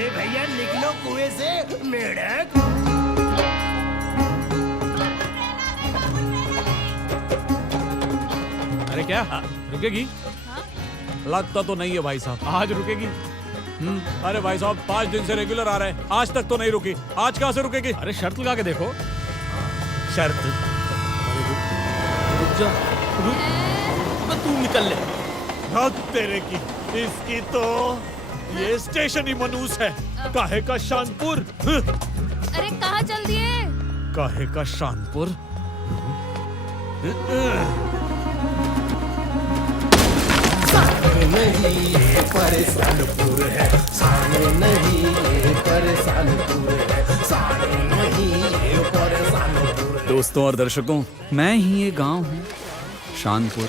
अरे भैया निकलो कुएं से, मेढक। अरे क्या रुकेगी? लगता तो नहीं है भाई साहब। आज रुकेगी? अरे भाई साहब 5 दिन से रेगुलर आ रहे हैं, आज तक तो नहीं रुकी, आज कहाँ से रुकेगी? अरे शर्त लगा के देखो। शर्त? रुक जा, रुक। अब तू निकल ले। हद तेरे की, इसकी तो ये स्टेशन ही मनूस है। काहे का शानपुर। अरे कहाँ चल दिए? काहे का शानपुर। नहीं ये परेशानपुर है, सारे नहीं ये परेशानपुर है, सारे नहीं ये परेशानपुर है। दोस्तों और दर्शकों, मैं ही ये गांव हूँ शानपुर,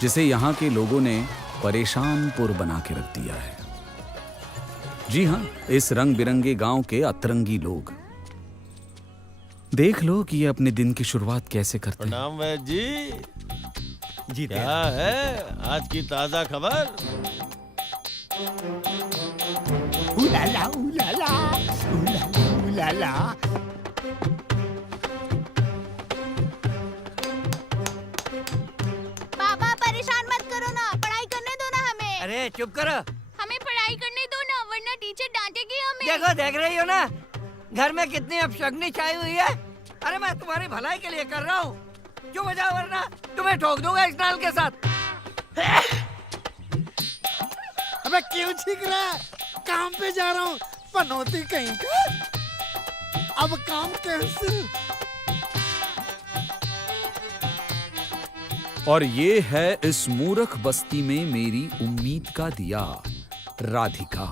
जिसे यहाँ के लोगों ने परेशानपुर बना के रख दिया है। जी हाँ, इस रंग बिरंगे गांव के अतरंगी लोग। देख लो कि ये अपने दिन की शुरुआत कैसे करते हैं। प्रणाम वैद्य जी। जी क्या है आज की ताजा खबर? उलाला उलाला उलाला उलाला। पापा परेशान मत करो ना, पढ़ाई करने दो ना हमें। अरे चुप करो। हमें पढ़ाई करने दो ना, वरना टीचर डांटेगी हमें। देखो देख रही हो ना, घर में कितनी अपशगनी छाई हुई है। अरे मैं तुम्हारी भलाई के लिए कर रहा हूँ, क्यों बजाओ, वरना तुम्हें ठोक दूंगा इस नाल के साथ। अबे क्यों छींक रहा है? काम पे जा रहा हूँ, पनौती कहीं का। अब काम कैंसिल। और ये है इस मूर्ख बस्ती में मेरी उम्मीद का दिया, राधिका,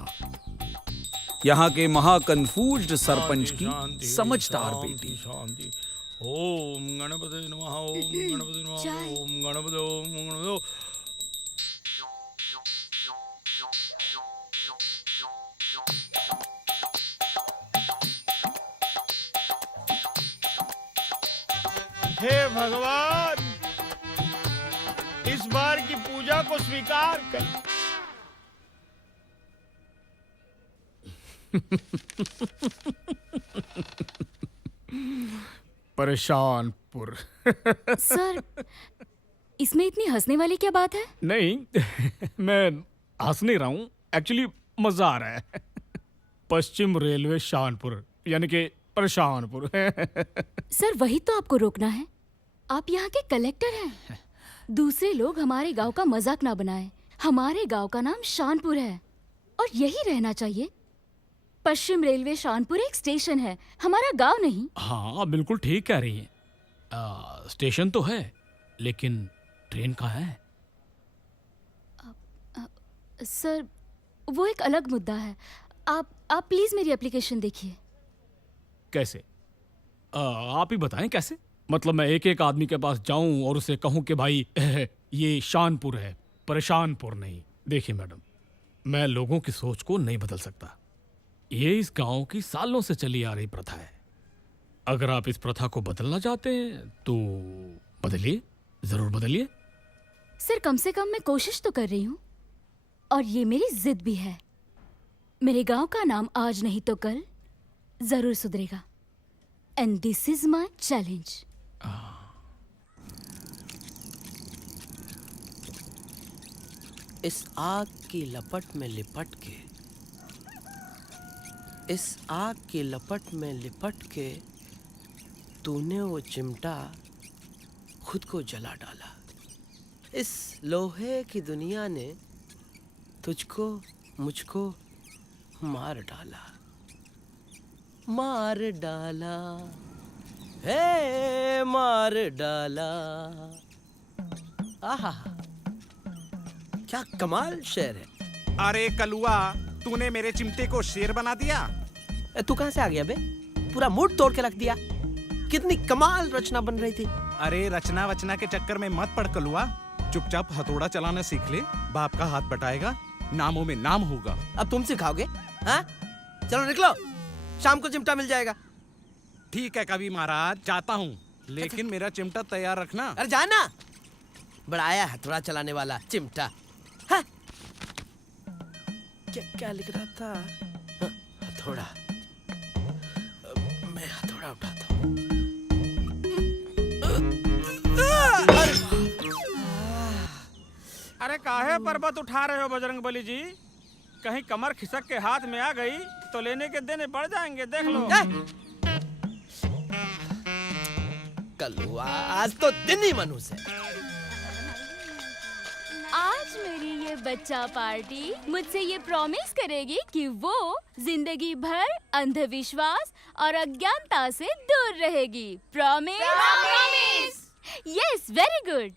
यहाँ के महाकन्फ्यूज्ड सरपंच की समझदार बेटी। शांति। ओम गणपति नमः, ओम गणपति नमः, ओम गणपति, ओम गणपति। हे भगवान, इस बार की पूजा को स्वीकार कर। परेशानपुर। सर, इसमें इतनी हंसने वाली क्या बात है? नहीं मैं हंस नहीं रहा हूँ, एक्चुअली मजा आ रहा है। पश्चिम रेलवे शानपुर यानी कि परेशानपुर। सर वही तो आपको रोकना है, आप यहाँ के कलेक्टर हैं। दूसरे लोग हमारे गांव का मजाक ना बनाएं। हमारे गांव का नाम शानपुर है और यही रहना चाहिए। पश्चिम रेलवे शानपुर एक स्टेशन है, हमारा गांव नहीं। हाँ बिल्कुल ठीक कह रही हैं। स्टेशन तो है, लेकिन ट्रेन कहाँ है? सर वो एक अलग मुद्दा है। आप प्लीज मेरी एप्लीकेशन देखिए। कैसे? आप ही बताएं कैसे? मतलब मैं एक एक आदमी के पास जाऊं और उसे कहूं कि भाई ये शानपुर है, परेशानपुर नहीं। देखिए मैडम, मैं लोगों की सोच को नहीं बदल सकता। ये इस गांव की सालों से चली आ रही प्रथा है। अगर आप इस प्रथा को बदलना चाहते हैं तो बदलिए, जरूर बदलिए। सर कम से कम मैं कोशिश तो कर रही हूँ, और ये मेरी जिद भी है। मेरे गांव का नाम आज नहीं तो कल जरूर सुधरेगा। And this is my challenge. इस आग की लपट में लिपट के, इस आग की लपट में लिपट के तूने वो चिमटा खुद को जला डाला। इस लोहे की दुनिया ने तुझको मुझको मार डाला, मार डाला, हे मार डाला। आहा, क्या कमाल शेर है। अरे कलुआ, तूने मेरे चिमटे को शेर बना दिया। तू कहां से आ गया बे? पूरा मूड तोड़ के रख दिया। कितनी कमाल रचना बन रही थी। अरे रचना वचना के चक्कर में मत पड़ कलुआ, चुपचाप हथौड़ा चलाना सीख ले। बाप का हाथ बटाएगा, नामों में नाम होगा। अब तुम सिखाओगे? हाँ? चलो निकलो, शाम को चिमटा मिल जाएगा। ठीक है कवि महाराज, जाता हूँ, लेकिन मेरा चिमटा तैयार रखना। अरे जाना, बड़ा आया हथौड़ा चलाने वाला चिमटा। हाँ? क्या लिख रहा था? हथौड़ा। मैं हथौड़ा उठाता हूँ। अरे काहे पर्वत उठा रहे हो बजरंगबली जी? कहीं कमर खिसक के हाथ में आ गई तो लेने के देने पड़ जाएंगे, देख लो। कलुआ, आज तो दिन ही मनूस है। आज मेरी ये बच्चा पार्टी मुझसे ये प्रॉमिस करेगी कि वो जिंदगी भर अंधविश्वास और अज्ञानता से दूर रहेगी। Promise? Promise. Yes, very good.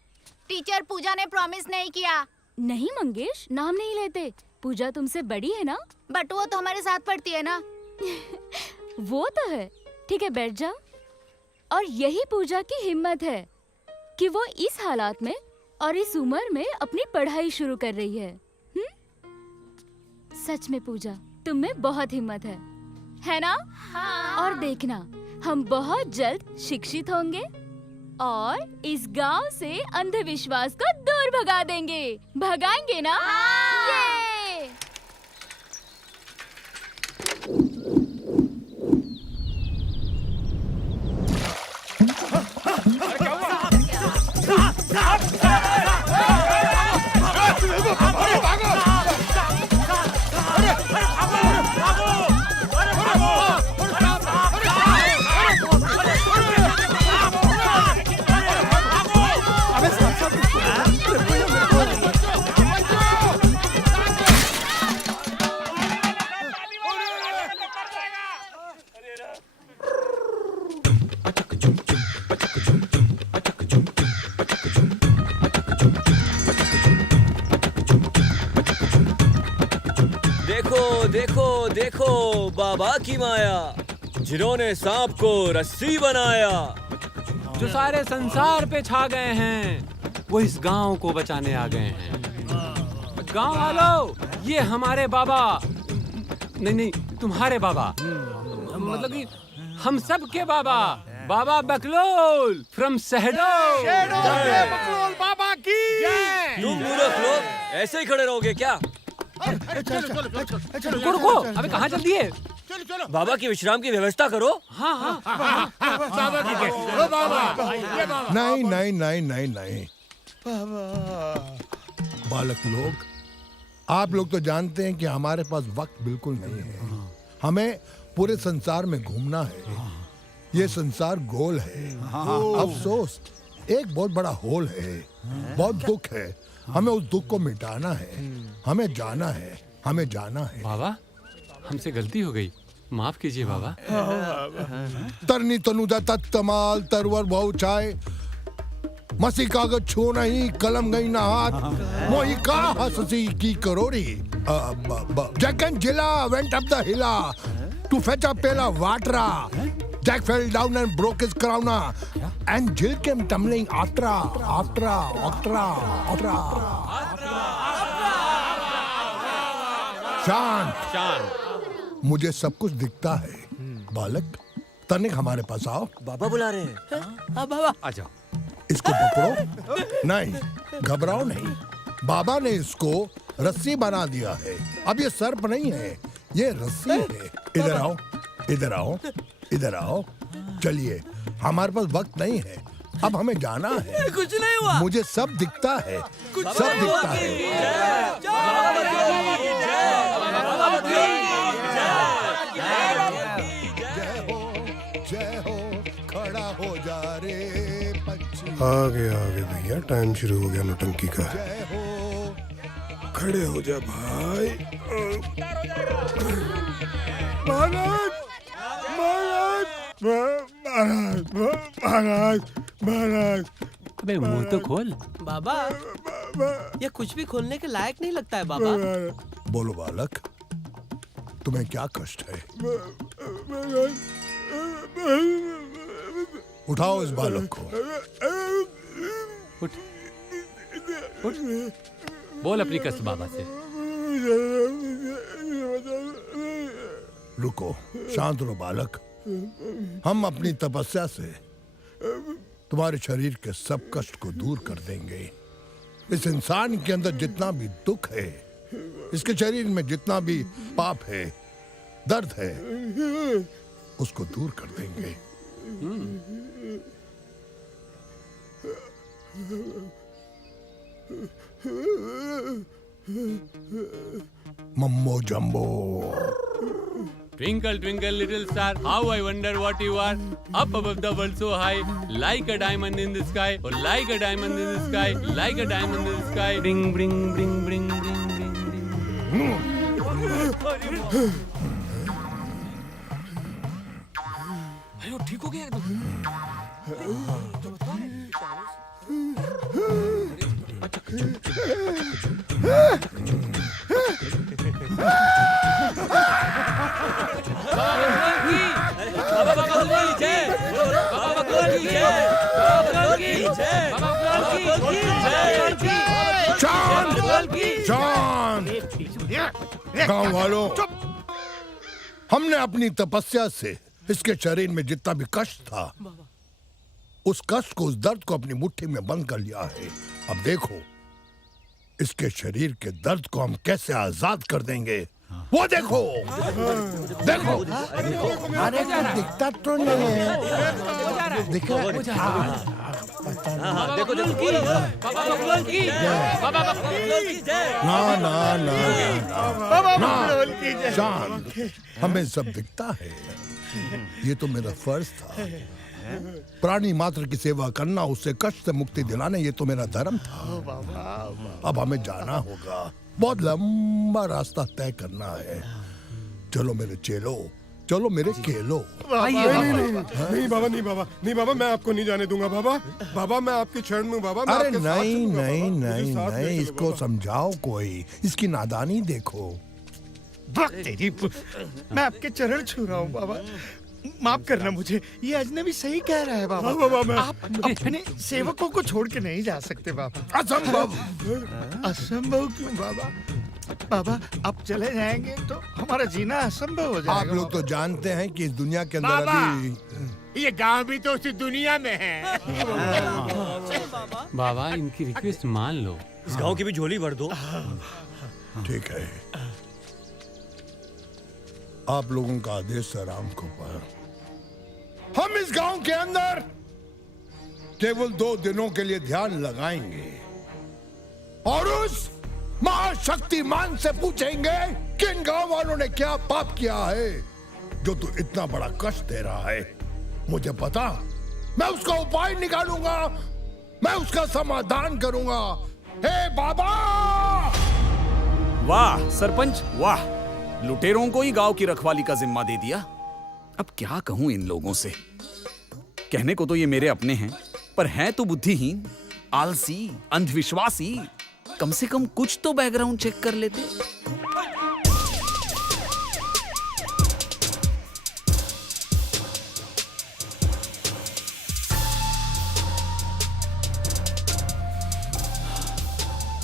Teacher Pooja ने प्रॉमिस नहीं किया। नहीं मंगेश, नाम नहीं लेते। पूजा तुमसे बड़ी है ना। बट वो तो हमारे साथ पढ़ती है ना। वो तो है। ठीक है, बैठ जाओ। और यही पूजा की हिम्मत है कि वो इस हालात में और इस उम्र में अपनी पढ़ाई शुरू कर रही है। सच में पूजा, तुम में बहुत हिम्मत है ना? हाँ। और देखना, हम बहुत जल्द शिक्षित होंगे और इस गांव से अंधविश्वास को दूर भगा देंगे। भगाएंगे ना? ये! देखो देखो बाबा की माया, जिन्होंने सांप को रस्सी बनाया। जो सारे संसार पे छा गए हैं वो इस गांव को बचाने आ गए हैं। गांव वालों, ये हमारे बाबा नहीं तुम्हारे बाबा, मतलब कि हम सब के बाबा, बाबा बकलोल फ्रॉम शहडोल। बकलोल बाबा की। तुम मूर्ख लोग ऐसे ही खड़े रहोगे क्या? रुको रुको, अबे कहाँ चल दिए? बाबा की विश्राम की व्यवस्था करो। हाँ। बाबा की बाबा। नहीं नहीं नहीं नहीं नहीं बालक लोग, आप लोग तो जानते हैं कि हमारे पास वक्त बिल्कुल नहीं है। हमें पूरे संसार में घूमना है। ये संसार गोल है। अफसोस, एक बहुत बड़ा होल है। बहुत दुख है। हमें उस दुख को मिटाना है। हमें जाना है, हमें जाना है। बाबा, हमसे गलती हो गई, माफ कीजिए बाबा। तरनी तनुजा तत्तमाल तरवर बहु चाय, मसी कागज छो नहीं कलम गई ना हाथ, मोही का हंसी की करोड़ी। Jack and Jilla went up the hill to fetch a pail of water. Jack fell down and broke his crown, and Jill came tumbling after. शांत। मुझे सब कुछ दिखता है। बालक, तनिक हमारे पास आओ। बाबा बुला रहे हैं। हाँ बाबा। आ जाओ। इसको पकड़ो। नहीं, घबराओ नहीं। बाबा ने इसको रस्सी बना दिया है। अब ये सर्प नहीं है, ये रस्सी है। इधर आओ, इधर आओ, इधर आओ। चलिए, हमारे पास वक्त नहीं है, अब हमें जाना है। कुछ नहीं हुआ। मुझे सब दिखता है, सब दिखता है। जय हो, खड़ा हो जा रे पक्षी। आगे भैया, टाइम शुरू हो गया नौटंकी का। जय हो, खड़े हो जा भाई। महाराज, महाराज, महाराज, महाराज। अबे मुंह तो खोल। बाबा, ये कुछ भी खोलने के लायक नहीं लगता है बाबा। बोलो बालक, तुम्हें क्या कष्ट है? उठाओ इस बालक को। उठ, उठ। बोल अपनी कष्ट बाबा से। रुको, शांत रहो बालक। हम अपनी तपस्या से तुम्हारे शरीर के सब कष्ट को दूर कर देंगे। इस इंसान के अंदर जितना भी दुख है इसके शरीर में जितना भी पाप है, दर्द है, उसको दूर कर देंगे। मम्मो जम्बो। Twinkle, twinkle, little star, how I wonder what you are. Up above the world so high, like a diamond in the sky, or like a diamond in the sky, like a diamond in the sky. Bring, bring, bring, bring, bring, bring, bring. अरे ठीक हो गया एकदम। बाबा बकलोल की जय, बाबा बकलोल की जय, बाबा बकलोल की जय, बाबा बकलोल की जय। शांत, गांव वालों, हमने अपनी तपस्या से इसके शरीर में जितना भी कष्ट था, उस कष्ट को, उस दर्द को अपनी मुट्ठी में बंद कर लिया है। अब देखो इसके शरीर के दर्द को हम कैसे आजाद कर देंगे। वो देखो, देखो, अरे दिखता तो नहीं है, दिख रहा है। देखो देखो, बाबा बकलोल की जय, बाबा बकलोल की जय। ना ना ना बाबा बकलोल की जय। शांत, हमें सब दिखता है, ये तो मेरा फर्ज था। प्राणी मात्र की सेवा करना, उससे कष्ट से मुक्ति दिलाना, ये तो मेरा धर्म था। अब हमें जाना होगा, बहुत लंबा रास्ता तय करना है। चलो मेरे चेलो, चलो मेरे केलो। नहीं बाबा, नहीं बाबा, नहीं बाबा, मैं आपको नहीं जाने दूंगा बाबा। बाबा मैं आपके चरण में बाबा। अरे नहीं नहीं नहीं नहीं, इसको समझाओ कोई, इसकी नादानी देखो। तेरी, मैं आपके चरण छू रहा हूँ बाबा, माफ करना मुझे। ये अजनबी सही कह रहा है बाबा। आप अपने सेवकों को छोड़ के नहीं जा सकते बाबा। असंभव। असंभव क्यों बाबा? बाबा आप चले जाएंगे तो हमारा जीना असंभव हो जाएगा। आप लोग तो जानते हैं कि इस दुनिया के अंदर अभी ये गांव भी तो उसी दुनिया में है। बाबा इनकी रिक्वेस्ट मान लो, इस गांव की भी झोली भर दो। ठीक है, आप लोगों का आदेश है राम को पर। हम इस गांव के अंदर केवल 2 दिनों के लिए ध्यान लगाएंगे और उस महाशक्तिमान से पूछेंगे कि इन गांव वालों ने क्या पाप किया है जो तू इतना बड़ा कष्ट दे रहा है। मुझे पता, मैं उसका उपाय निकालूंगा, मैं उसका समाधान करूंगा। हे बाबा! वाह सरपंच वाह, लुटेरों को ही गांव की रखवाली का जिम्मा दे दिया। अब क्या कहूं इन लोगों से, कहने को तो ये मेरे अपने हैं, पर हैं तो बुद्धिहीन, आलसी, अंधविश्वासी। कम से कम कुछ तो बैकग्राउंड चेक कर लेते।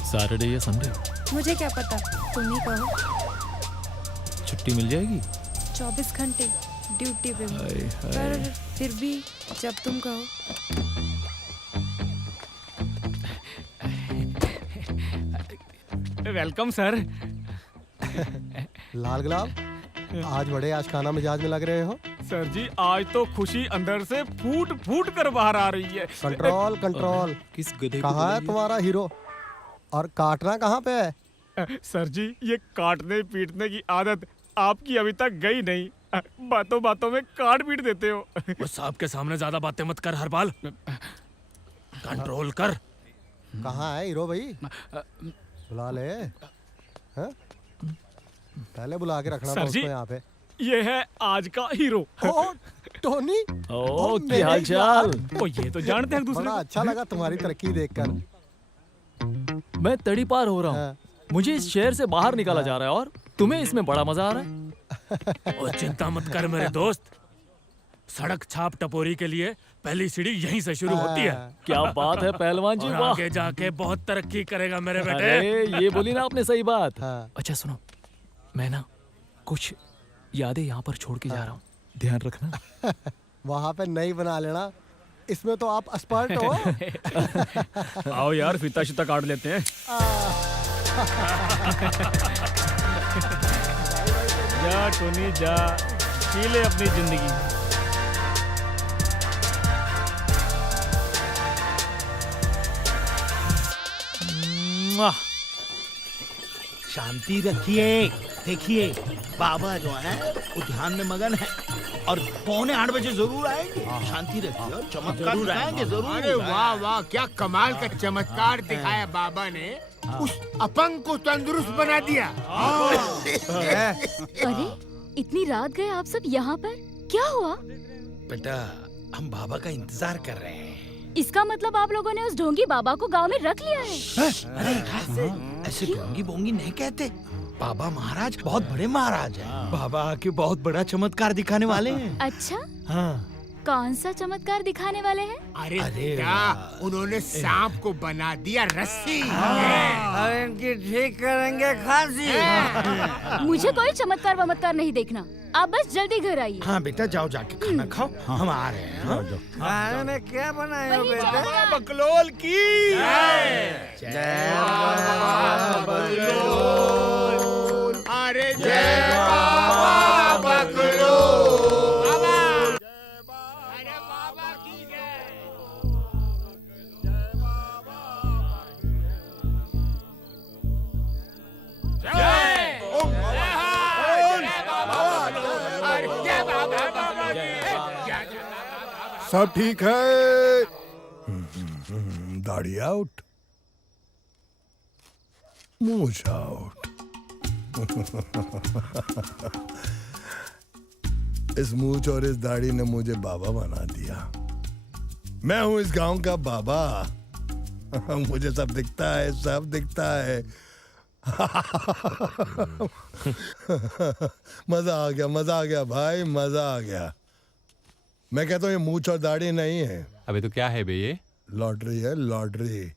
सैटरडे या संडे? मुझे क्या पता, तुम ही कहो। छुट्टी मिल जाएगी? 24 घंटे ड्यूटी पे हूँ, पर फिर भी जब तुम कहो। Welcome sir. लाल गुलाब, आज बड़े आशिकाना मिजाज में लग रहे हो। सर जी आज तो खुशी अंदर से फूट फूट कर बाहर आ रही है। Control control. किस गधे कहाँ है तुम्हारा हीरो, और काटना कहाँ पे है? सर जी ये काटने पीटने की आदत आपकी अभी तक गई नहीं, बातों बातों में काट पीट देते हो। बस आपके सामने ज्यादा बातें मत कर हरपाल, कंट्रोल कर। कहाँ है हीरो भाई, बुला ले। हैं? पहले बुला के रखना था उसको यहाँ पे। ये है आज का हीरो। टोनी। ओ क्या हाल चाल? ओ ये तो जानते हैं दूसरे। बड़ा अच्छा लगा तुम्हारी तरक्की देखकर। मैं तड़ी पार हो रहा हूँ, मुझे इस शहर से बाहर निकाला जा रहा है और तुम्हें इसमें बड़ा मजा आ रहा है। और चिंता मत कर मेरे दोस्त, सड़क छाप टपोरी के लिए पहली सीढ़ी यहीं से शुरू होती है। क्या बात है पहलवान जी, वाह। आगे जाके बहुत तरक्की करेगा मेरे बेटे। अरे ये बोली ना आपने सही बात। अच्छा सुनो, मैं ना कुछ यादें यहाँ पर छोड़ के जा रहा हूँ, ध्यान रखना। वहाँ पे नहीं बना लेना, इसमें तो आप एक्सपर्ट हो। आओ यार फीता शीता काट लेते हैं। जा टोनी जा, जी ले अपनी जिंदगी। शांति रखिए। देखिए बाबा जो है वो ध्यान में मगन है और 7:45 बजे जरूर आएंगे। शांति रखिए और चमत्कार दिखाएंगे जरूर। अरे वाह वाह, क्या कमाल का चमत्कार दिखाया बाबा ने। उस अपंग को तंदुरुस्त बना दिया। अरे इतनी रात गए आप सब यहाँ पर, क्या हुआ? बेटा हम बाबा का इंतजार कर रहे हैं। इसका मतलब आप लोगों ने उस ढोंगी बाबा को गांव में रख लिया है। अरे ऐसे ढोंगी बोंगी नहीं कहते। बाबा महाराज बहुत बड़े महाराज हैं। बाबा आके बहुत बड़ा चमत्कार दिखाने वाले हैं। अच्छा, हाँ। कौन सा चमत्कार दिखाने वाले हैं? अरे बेटा, उन्होंने सांप को बना दिया रस्सी। अरे इनकी ठीक करेंगे खांसी। मुझे कोई चमत्कार वमत्कार नहीं देखना, आप बस जल्दी घर आइए। हाँ बेटा जाओ जाके खाना खाओ। हम आ रहे हैं। हाँ? खाने में क्या बनाए हो बेटा? बकलोल की अरे जय बाबा बकलोल। सब ठीक है? दाढ़ी आउट, मूछ आउट। इस मूछ और इस दाढ़ी ने मुझे बाबा बना दिया। मैं हूं इस गांव का बाबा। मुझे सब दिखता है, सब दिखता है। मजा आ गया, मजा आ गया भाई, मजा आ गया। मैं कहता हूँ ये मूछ और दाढ़ी नहीं है। अबे तो क्या है बे ये? लॉटरी है, लॉटरी।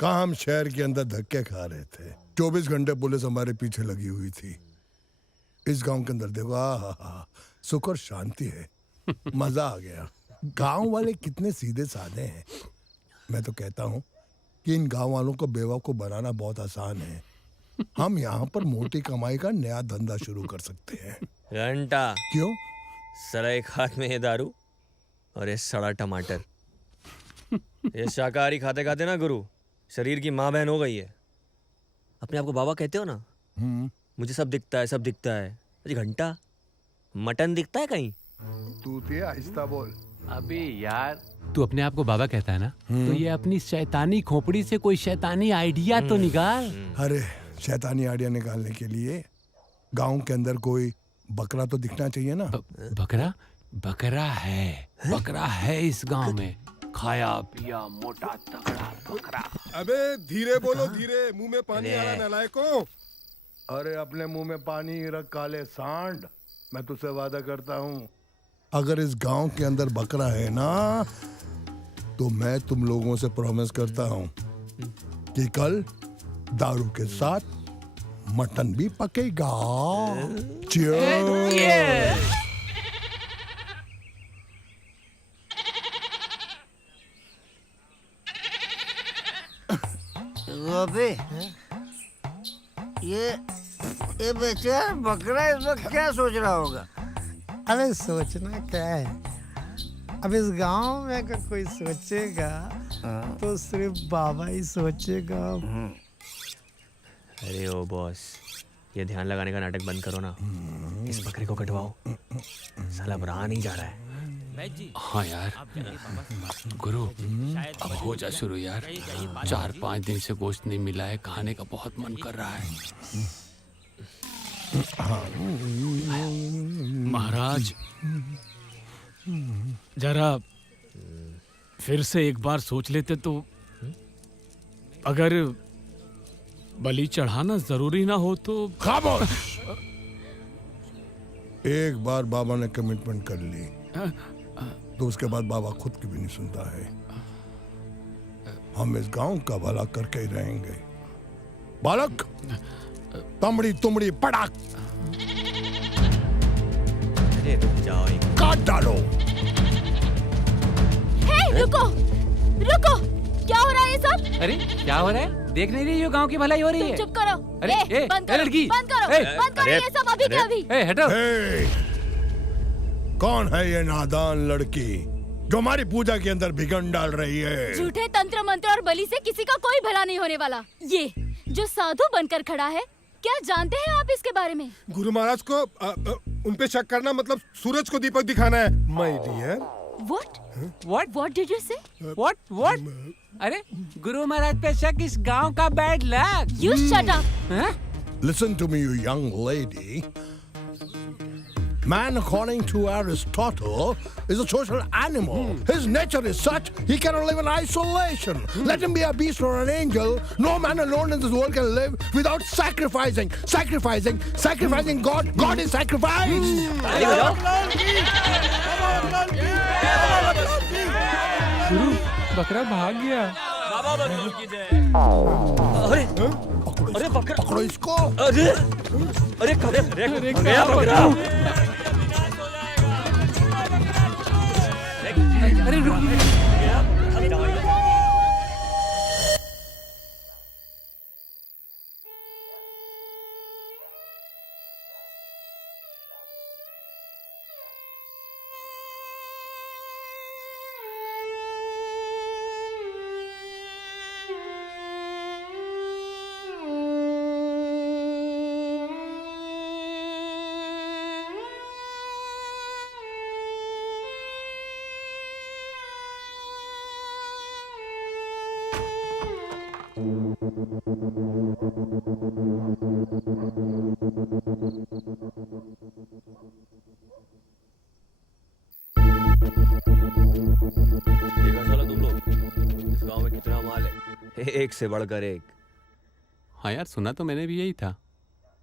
कहाँ हम शहर के अंदर धक्के खा रहे थे, 24 घंटे पुलिस हमारे पीछे लगी हुई थी। इस गांव के अंदर देखो, आहा, सुख और शांति है। मजा आ गया। गांव वाले कितने सीधे साधे हैं। मैं तो कहता हूँ कि इन गांव वालों को बेवकूफ बनाना बहुत आसान है। हम यहाँ पर मोटी कमाई का नया धंधा शुरू कर सकते हैं। घंटा क्यों? सरा एक हाथ में ये दारू और ये सड़ा टमाटर। ये शाकाहारी खाते खाते ना गुरु शरीर की माँ बहन हो गई है। अपने आप को बाबा कहते हो ना? मुझे सब दिखता है, सब दिखता है। अरे घंटा, मटन दिखता है कहीं? तू ते आहिस्ता बोल। अबे यार, तू अपने आप को बाबा कहता है ना, तो ये अपनी शैतानी खोपड़ी से कोई शैतानी आइडिया तो निकाल। अरे शैतानी आइडिया निकालने के लिए गांव के अंदर कोई बकरा तो दिखना चाहिए ना। बकरा? बकरा है, बकरा है इस गांव में। खाया पिया मोटा तगड़ा बकरा। अबे धीरे बोलो, धीरे। मुंह में पानी आ रहा नालायकों। अरे अपने मुंह में पानी रख काले सांड। मैं तुझसे वादा करता हूँ, अगर इस गांव के अंदर बकरा है ना, तो मैं तुम लोगों से प्रॉमिस करता हूँ कि कल दारू के साथ मटन भी पकेगा। Cheers! गोपी, ये बेचारा बकरा इस वक्त क्या सोच रहा होगा? अरे सोचना क्या है, अब इस गांव में अगर कोई सोचेगा तो सिर्फ बाबा ही सोचेगा। अरे ओ बॉस, ये ध्यान लगाने का नाटक बंद करो ना। इस बकरे को कटवाओ, साला बुरा नहीं जा रहा है। हाँ यार, गुरु अब हो जा शुरू यार। 4-5 दिन से गोश्त नहीं मिला है, खाने का बहुत मन कर रहा है। महाराज, जरा फिर से एक बार सोच लेते तो। अगर बलि चढ़ाना जरूरी ना हो तो। खामोश! एक बार बाबा ने कमिटमेंट कर ली तो उसके बाद बाबा खुद की भी नहीं सुनता है। हम इस गांव का भला करके ही रहेंगे। बालक, तमड़ी तुमड़ी पटाक काट डालो। हे, रुको रुको, क्या हो रहा है ये सब? अरे क्या हो रहा है? देख नहीं रही हो गांव की भलाई हो रही है? चुप करो। अरे, बंद करो, लड़की, बंद करो, बंद करो ये सब अभी के अभी। हटो। कौन है ये नादान लड़की जो हमारी पूजा के अंदर बिगड़ डाल रही है? झूठे तंत्र मंत्र और बलि से किसी का कोई भला नहीं होने वाला। ये जो साधु बनकर खड़ा है, क्या जानते हैं आप इसके बारे में? गुरु महाराज को उन पे शक करना मतलब सूरज को दीपक दिखाना है। My dear. What did you say? What? अरे गुरु महाराज पे शक इस गांव का bad luck. You shut up. Listen to me, you young lady. Man, according to Aristotle, is a social animal. His nature is such he cannot live in isolation. Let him be a beast or an angel. No man alone in this world can live without sacrificing. Sacrificing God. God is sacrificed. गुरु, बकरा भाग गया। बाबा बंदूक की जय। अरे पकड़ो इसको। अरे गया बकरा। अरे रुक। देखा साला तुम लोग, इस गांव में कितना माल है, एक से बढ़कर एक। हाँ यार, सुना तो मैंने भी यही था,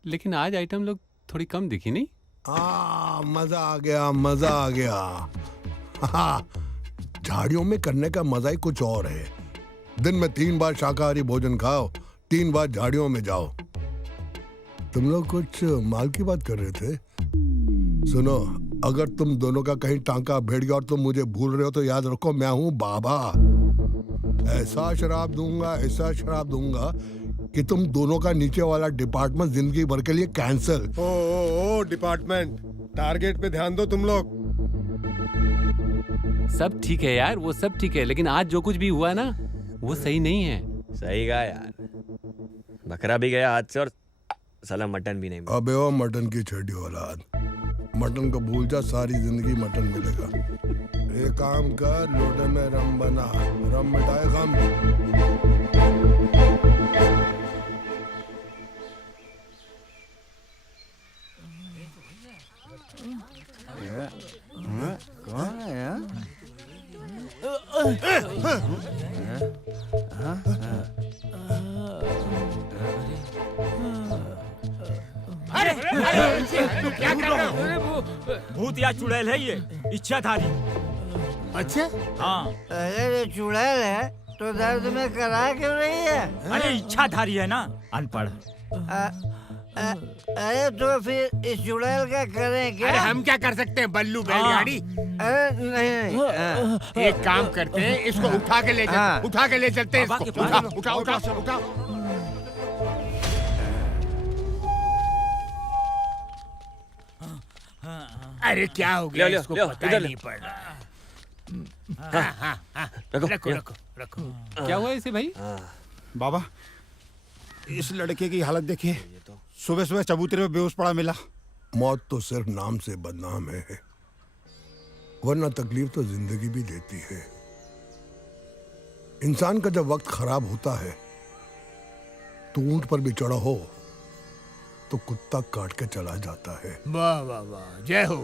लेकिन आज आइटम लोग थोड़ी कम दिखी नहीं? मजा आ गया। हाँ, झाड़ियों में करने का मजा ही कुछ और है। दिन में 3 बार शाकाहारी भोजन खाओ, 3 बार झाड़ियों में जाओ। तुम लोग कुछ माल की बात कर रहे थे? सुनो, अगर तुम दोनों का कहीं टांका भिड़ गया और तुम मुझे भूल रहे हो तो याद रखो, मैं हूँ बाबा। ऐसा शराब दूंगा कि तुम दोनों का नीचे वाला डिपार्टमेंट जिंदगी भर के लिए कैंसिल। ओ डिपार्टमेंट, टारगेट पे ध्यान दो तुम लोग। सब ठीक है यार, वो सब ठीक है, लेकिन आज जो कुछ भी हुआ ना, वो सही नहीं है। सही कहा यार, बकरा भी गया हाथ से और साला मटन भी नहीं मिला। अबे ओ मटन की छड़ी औलाद, मटन को भूल जा, सारी जिंदगी मटन मिलेगा। एक काम कर, लोटे में रम बना, रम मिटाए गम। कौन है यार? क्या कर रहे हो? भूत या चुड़ैल है ये? इच्छाधारी। अच्छा? हाँ। अरे ये चुड़ैल है तो दर्द में करा क्यों रही है? अरे इच्छाधारी है ना, अनपढ़। अरे तो फिर इस चुड़ैल का करें क्या? अरे हम क्या कर सकते हैं बल्लू बैलगाड़ी? अरे नहीं। एक काम करते हैं, इसको उठा के ले चलते हैं इसको। उठा। अरे क्या हो गया? इसको पता नहीं पड़ रहा। रखो। क्या हुआ इसे भाई? बाबा, इस लड़के की हालत देखिए, सुबह चबूतरे में बेहोश पड़ा मिला। मौत तो सिर्फ नाम से बदनाम है, वरना तकलीफ तो जिंदगी भी देती है। इंसान का जब वक्त खराब होता है तो ऊंट पर भी चढ़ा हो तो कुत्ता काट के चला जाता है। वाह वाह वाह, जय हो।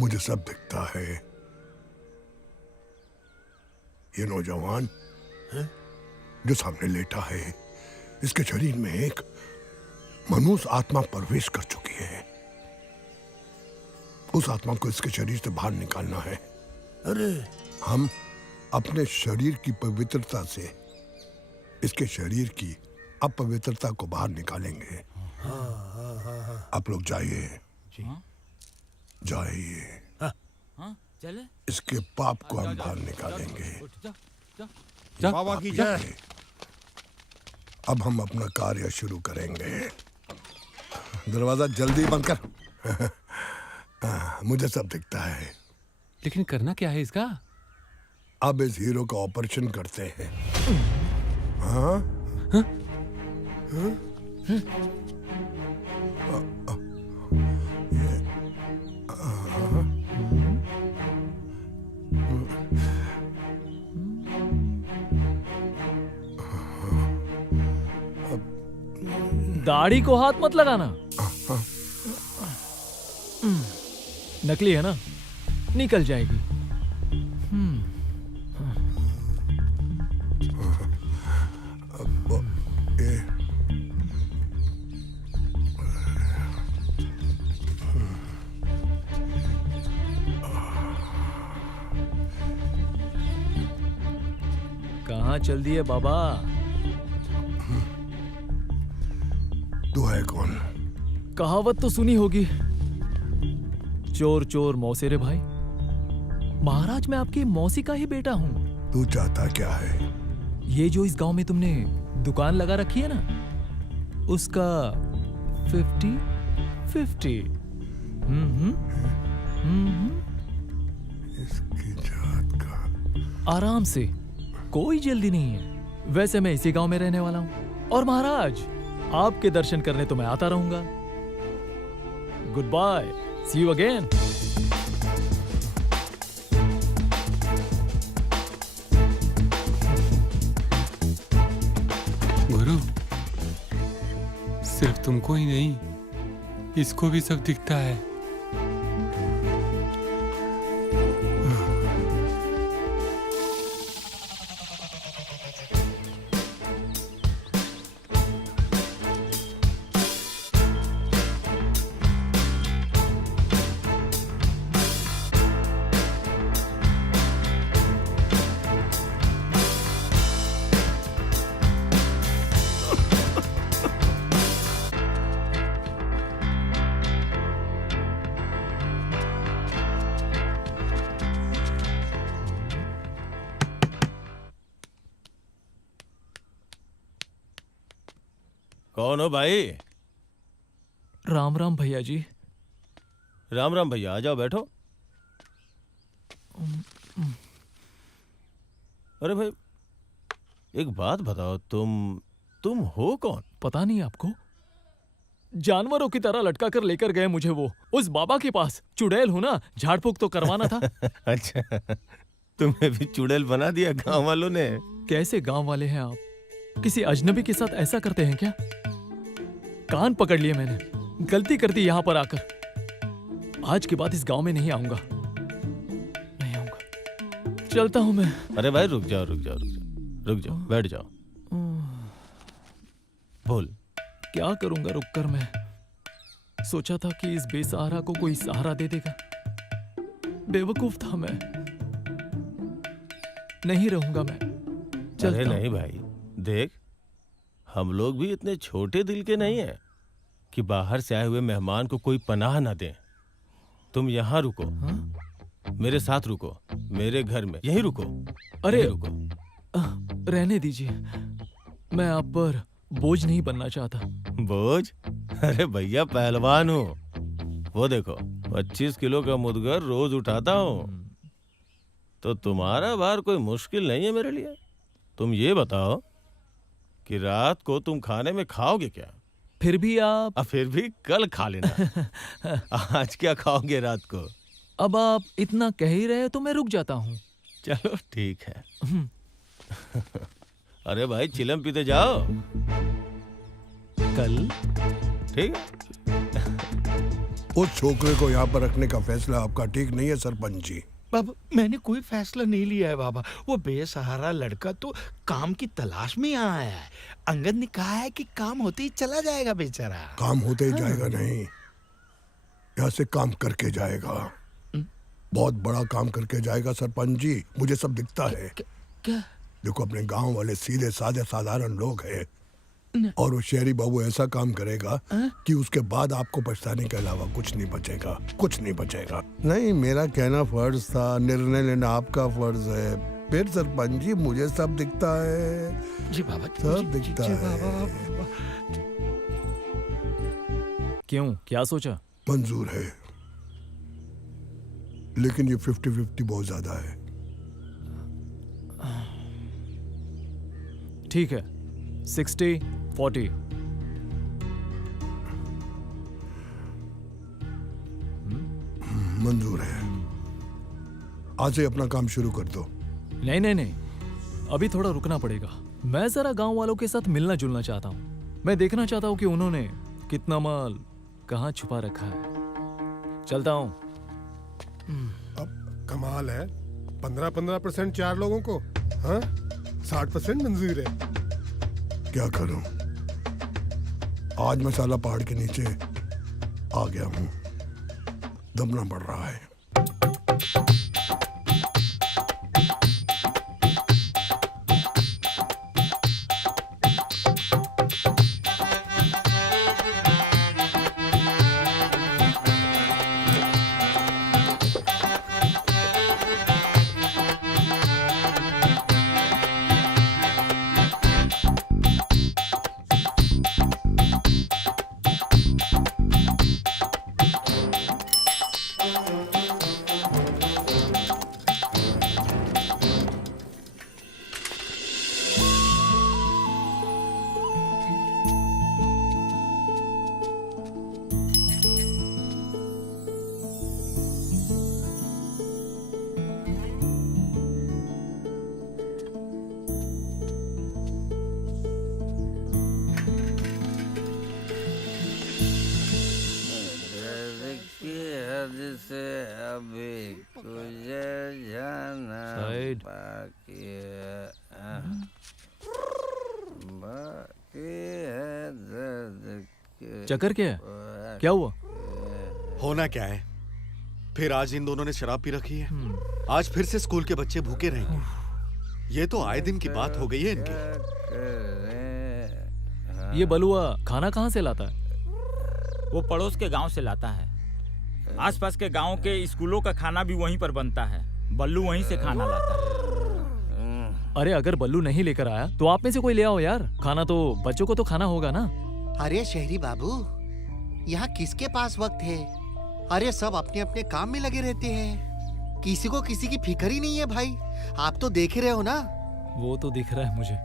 मुझे सब दिखता है। ये नौजवान जो सामने लेटा है, इसके शरीर में एक मनुष्य आत्मा प्रवेश कर चुकी है। उस आत्मा को इसके शरीर से बाहर निकालना है। अरे हम अपने शरीर की पवित्रता से इसके शरीर की अपवित्रता को बाहर निकालेंगे। आप लोग जाइए। चले? इसके पाप को हम बाहर निकालेंगे। बाबा की जय। अब हम अपना कार्य शुरू करेंगे। दरवाजा जल्दी बंद कर। मुझे सब दिखता है। लेकिन करना क्या है इसका? अब इस हीरो का ऑपरेशन करते हैं। हाँ? दाढ़ी को हाथ मत लगाना। नकली है ना, निकल जाएगी। कहाँ चल दिए बाबा? तू है कौन? कहावत तो सुनी होगी, चोर चोर मौसेरे भाई। महाराज मैं आपकी मौसी का ही बेटा हूँ। तू चाहता क्या है? ये जो इस गांव में तुमने दुकान लगा रखी है ना, उसका 50-50। इसकी जात का। आराम से, कोई जल्दी नहीं है। वैसे मैं इसी गांव में रहने वाला हूँ, और महाराज आपके दर्शन करने तो मैं आता रहूंगा। Goodbye, see you again. गुरु, सिर्फ तुमको ही नहीं, इसको भी सब दिखता है। कौन हो भाई? राम राम भैया जी। राम राम भैया, आ जाओ बैठो। अरे भाई, एक बात बताओ, तुम हो कौन? पता नहीं आपको? जानवरों की तरह लटका कर लेकर गए मुझे वो उस बाबा के पास। चुड़ैल हूं ना, झाड़ फूक तो करवाना था। अच्छा, तुम्हें भी चुड़ैल बना दिया गांव वालों ने? कैसे गांव वाले हैं आप? किसी अजनबी के साथ ऐसा करते हैं क्या? कान पकड़ लिए मैंने, गलती कर दी यहां पर आकर। आज के बाद इस गांव में नहीं आऊंगा, नहीं आऊंगा। चलता हूं मैं। अरे भाई रुक जाओ, रुक जाओ, रुक जाओ, रुक जाओ, बैठ जाओ। बोल। क्या करूंगा रुककर मैं? सोचा था कि इस बेसहारा को कोई सहारा दे देगा। बेवकूफ था मैं। नहीं रहूंगा मैं। अरे नहीं भाई, देख, हम लोग भी इतने छोटे दिल के नहीं हैं कि बाहर से आए हुए मेहमान को कोई पनाह ना दें। तुम यहाँ रुको। मेरे साथ रुको, मेरे घर में, यहीं रुको। अरे रुको। रहने दीजिए, मैं आप पर बोझ नहीं बनना चाहता। बोझ? अरे भैया पहलवान हूँ। वो देखो, 25 किलो का मुदगर रोज उठाता हूँ। तो तुम्हारा भार कोई मुश्किल नहीं है मेरे लिए। तुम ये बताओ कि रात को तुम खाने में खाओगे क्या? फिर भी आप? फिर भी कल खा लेना। आज क्या खाओगे रात को? अब आप इतना कह ही रहे तो मैं रुक जाता हूँ। चलो ठीक है। अरे भाई चिलम पीते जाओ। कल? ठीक है। उस छोकरे को यहाँ पर रखने का फैसला आपका ठीक नहीं है सरपंच जी। बाबा, मैंने कोई फैसला नहीं लिया है बाबा। वो बेसहारा लड़का तो काम की तलाश में यहाँ आया है। अंगद ने कहा है कि काम होते ही चला जाएगा बेचारा। काम होते ही जाएगा नहीं, यहाँ से काम करके जाएगा। बहुत बड़ा काम करके जाएगा सरपंच जी, मुझे सब दिखता है। क्या? देखो, अपने गांव वाले सीधे साधे साधारण लोग हैं, और वो शहरी बाबू ऐसा काम करेगा कि उसके बाद आपको पछताने के अलावा कुछ नहीं बचेगा, कुछ नहीं बचेगा। नहीं, मेरा कहना फर्ज था, निर्णय लेना आपका फर्ज है। फिर सरपंच जी मुझे सब दिखता है। जी बाबा, सब दिखता है। क्यों, क्या सोचा? मंजूर है, लेकिन ये 50-50 बहुत ज्यादा है। ठीक है, 60-40। मंजूर है। आज से अपना काम शुरू कर दो। नहीं नहीं नहीं, अभी थोड़ा रुकना पड़ेगा। मैं जरा गांव वालों के साथ मिलना जुलना चाहता हूँ। मैं देखना चाहता हूँ कि उन्होंने कितना माल कहाँ छुपा रखा है। चलता हूँ। अब कमाल है, 15% 4 लोगों को, हाँ 60% मंजूर है। क्या करूं, आज मैं साला पहाड़ के नीचे आ गया हूं, दबना पड़ रहा है। से अभी तुझे जाना साइड। बाकी है दर्द के चक्कर क्या है? क्या हुआ? होना क्या है, फिर आज इन दोनों ने शराब पी रखी है। आज फिर से स्कूल के बच्चे भूखे रहेंगे। ये तो आए दिन की बात हो गई है इनकी। ये बलुआ खाना कहाँ से लाता है? वो पड़ोस के गांव से लाता है। आसपास के गांव के स्कूलों का खाना भी वहीं पर बनता है। बल्लू वहीं से खाना लाता है। अरे अगर बल्लू नहीं लेकर आया तो आप में से कोई ले आओ यार। खाना तो बच्चों को तो खाना होगा ना। अरे शहरी बाबू, यहाँ किसके पास वक्त है? अरे सब अपने अपने काम में लगे रहते हैं, किसी को किसी की फिक्र ही नहीं है भाई। आप तो देख ही रहे हो ना। वो तो दिख रहा है मुझे।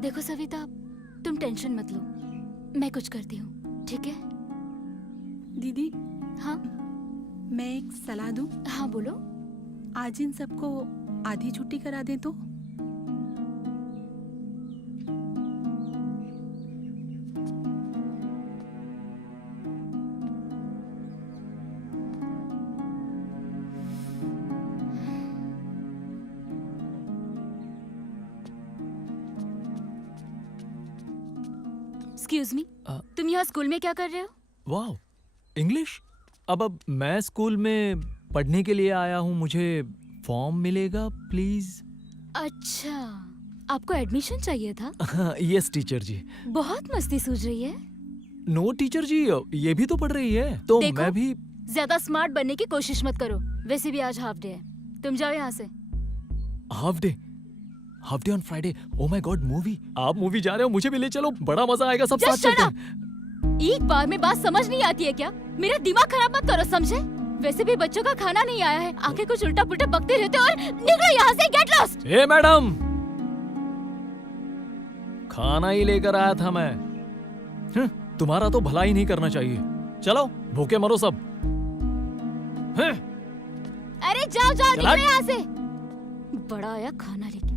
देखो सविता, तुम टेंशन मत लो, मैं कुछ करती हूँ, ठीक है? दीदी। हाँ मैं एक सलाह दूं? हाँ बोलो। आज इन सबको आधी छुट्टी करा दें तो? एक्सक्यूज मी, तुम यहाँ स्कूल में क्या कर रहे हो? वाह, इंग्लिश। अब मैं स्कूल में पढ़ने के लिए आया हूँ। मुझे फॉर्म मिलेगा प्लीज? अच्छा, आपको एडमिशन चाहिए था? यस टीचर जी। बहुत मस्ती सूझ रही है। नो टीचर जी, ये भी तो पढ़ रही है तो देखो, मैं भी। ज्यादा स्मार्ट बनने की कोशिश मत करो। वैसे भी आज हाफ डे है, तुम जाओ यहाँ से। Half day? Half day on Friday? Oh my God, movie. आप मूवी जा रहे हो, मुझे भी ले चलो, बड़ा मजा आएगा। सब साथ चलते हैं। एक बार में बात समझ नहीं आती है क्या? मेरा दिमाग खराब मत करो, समझे? वैसे भी बच्चों का खाना नहीं आया है, आके कुछ उल्टा पुल्टा बकते रहते और निकलो यहाँ से। Get lost. ए मैडम, खाना ही लेकर आया था मैं। तुम्हारा तो भला ही नहीं करना चाहिए। चलो, भूखे मरो सब। अरे जाओ जाओ, निकलो यहाँ से। बड़ा आया खाना लेके।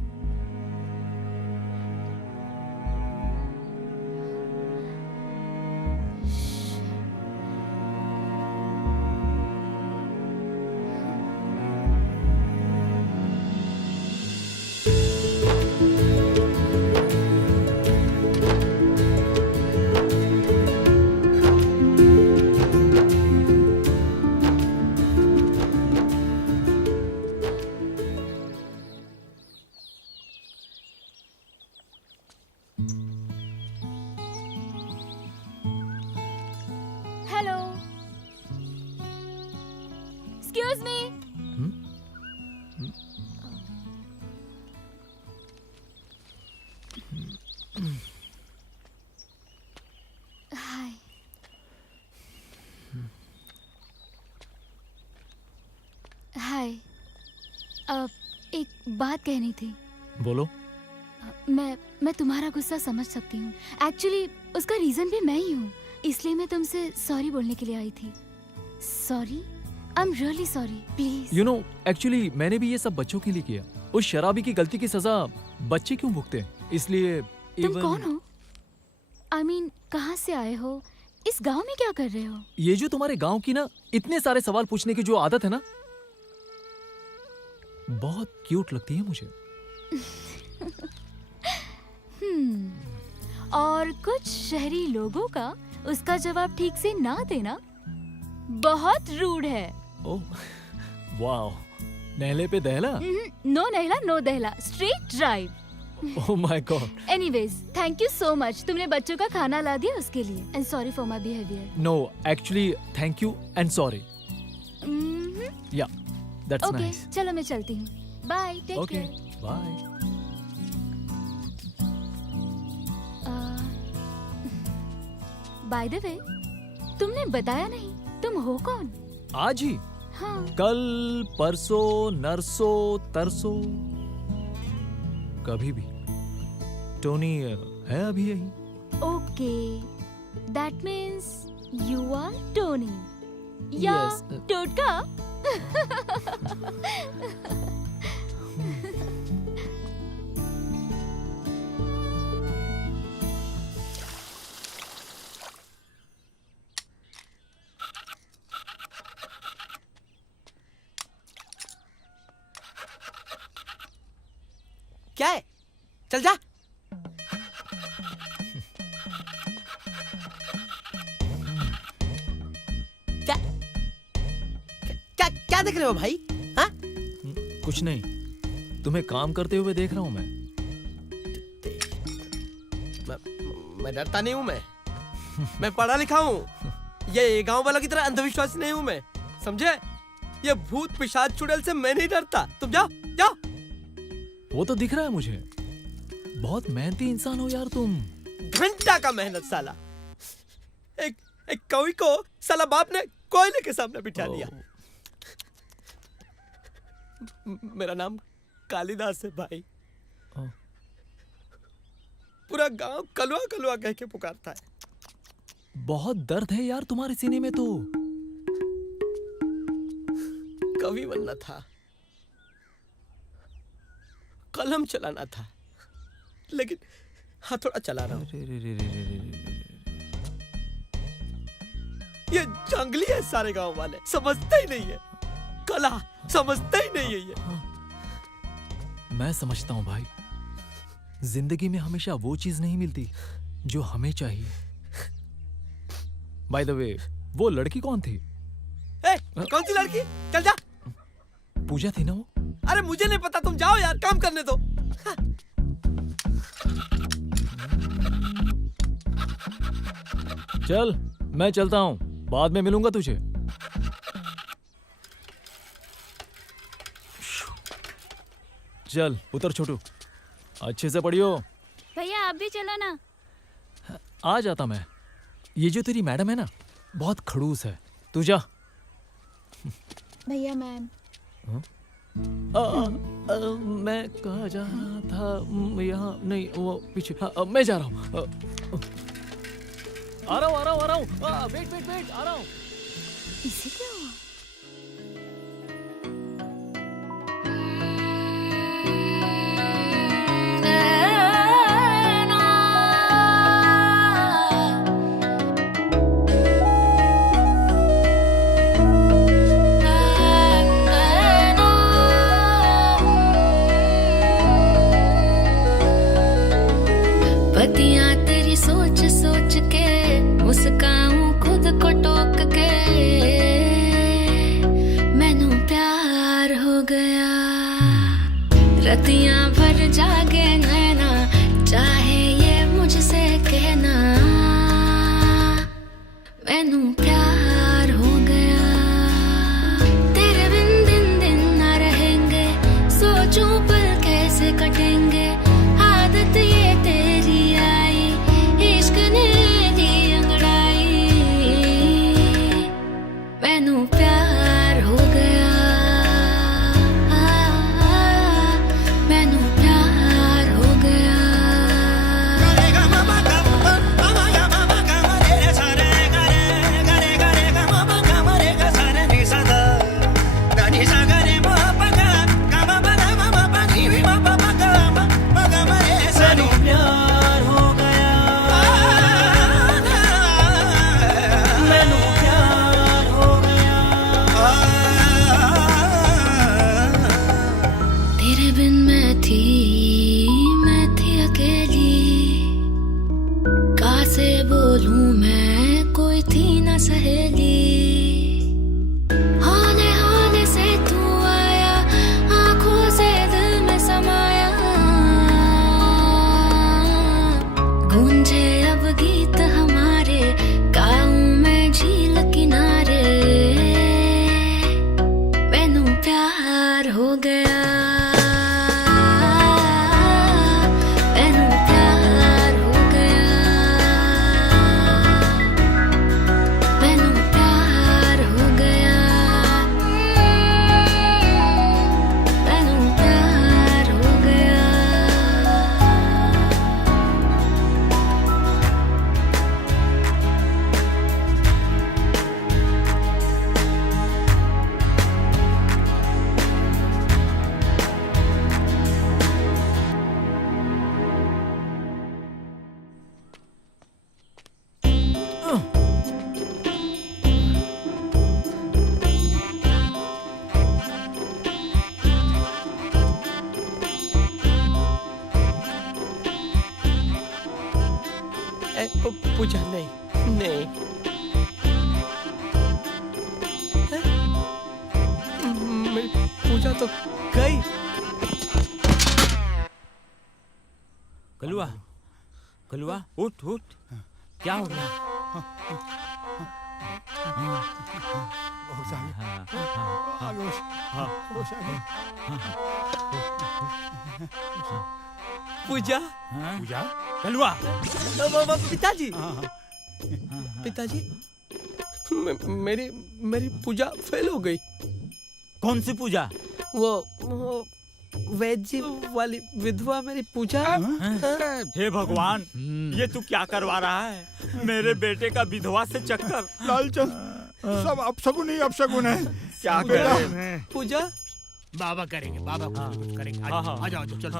Excuse me. हाय। हाय। एक बात कहनी थी। बोलो। मैं तुम्हारा गुस्सा समझ सकती हूँ। एक्चुअली उसका रीजन भी मैं ही हूँ, इसलिए मैं तुमसे सॉरी बोलने के लिए आई थी। Sorry, I am really sorry, please. You know, actually मैंने भी ये सब बच्चों के लिए किया। उस शराबी की गलती की सजा बच्चे क्यों भुगते हैं? इसलिए तुम कौन हो? आई मीन, कहाँ से आए हो? इस गांव में क्या कर रहे हो? ये जो तुम्हारे गांव की ना इतने सारे सवाल पूछने की जो आदत है ना, बहुत क्यूट लगती है मुझे। और कुछ शहरी लोगों का उसका जवाब ठीक से ना देना बहुत रूड है। ओह, वाओ, नहले पे दहला? नो नहला नो दहला, straight drive. Oh my god. Anyways, thank you so much. तुमने बच्चों का खाना ला दिया उसके लिए। And sorry for my behaviour. No, actually thank you and sorry. Yeah, that's okay, nice. चलो मैं चलती हूँ। Bye, take okay, care. Bye. By the way, तुमने बताया नहीं तुम हो कौन? आज ही? हाँ। कल, परसों, नरसों, तरसों, कभी भी। टोनी है अभी यही। Okay, that means you are Tony या Yes. टोटका? क्या है? चल जा। क्या क्या क्या देख रहे हो भाई? हाँ? कुछ नहीं, तुम्हें काम करते हुए देख रहा हूँ मैं। मैं डरता नहीं हूँ। मैं पढ़ा लिखा हूँ। ये गांव वालों की तरह अंधविश्वासी नहीं हूँ मैं, समझे? ये भूत पिशाच चुड़ैल से मैं नहीं डरता। तुम जाओ जाओ। वो तो दिख रहा है मुझे। बहुत मेहनती इंसान हो यार तुम। घंटा का मेहनत साला। एक कवि को साला बाप ने कोयले के सामने बिठा दिया। मेरा नाम कालिदास है भाई। पूरा गांव कलवा कलवा कह के पुकारता है। बहुत दर्द है यार तुम्हारे सीने में तो। कवि बनना था, कलम चलाना था, लेकिन हथौड़ा चला रहा हूं। ये जंगली है, सारे गांव वाले समझते ही नहीं है। कला समझते ही नहीं है ये। मैं समझता हूँ भाई, जिंदगी में हमेशा वो चीज नहीं मिलती जो हमें चाहिए। बाय द वे, वो लड़की कौन थी? कौन सी लड़की? चल जा। पूजा थी ना वो? अरे मुझे नहीं पता, तुम जाओ यार, काम करने दो। चल, मैं चलता हूँ, बाद में मिलूंगा तुझे। चल उतर छोटू, अच्छे से पढ़ियो। भैया आप भी चलो ना। आ जाता मैं। ये जो तेरी मैडम है ना, बहुत खड़ूस है। तू जा। भैया मैम। मैं कहाँ जा रहा था? यहाँ नहीं, वो पीछे। मैं जा रहा हूँ। आ रहा हूँ। वेट, आ रहा हूँ। इसे क्या हुआ? पतियां तेरी सोच सोच के मुस्काऊं खुद को टोक के, मैनू प्यार हो गया। रतियां भर जागे नैना, चाहे ये मुझसे कहना, मैनू प्यार हो गया। तेरे मैनू प्यार हो गया, मैनू प्यार हो गया। तेरे बिन मैं थी अकेली, कैसे बोलूं मैं, कोई थी ना सहेली। होने होने से तू आया, आंखों से दिल में समाया, गूंजे अब गीत हमारे गाँव में झील किनारे, मैनू प्यार हो गया। पूजा नहीं, मेरी पूजा तो गई। कलुआ, कलुआ उठ उठ, क्या हो गया? पूजा, पूजा, कलुआ, पिताजी, पिताजी, मेरी पूजा फेल हो गई। कौन सी पूजा? वो वैद्य जी वाली विधवा मेरी पूजा। हे भगवान, ये तू क्या करवा रहा है? मेरे बेटे का विधवा से चक्कर। लालचंद, सब अपशगुन ही अपशगुन है। क्या करें? पूजा बाबा करेंगे, बाबा कुछ करेंगे। आ जाओ चलो।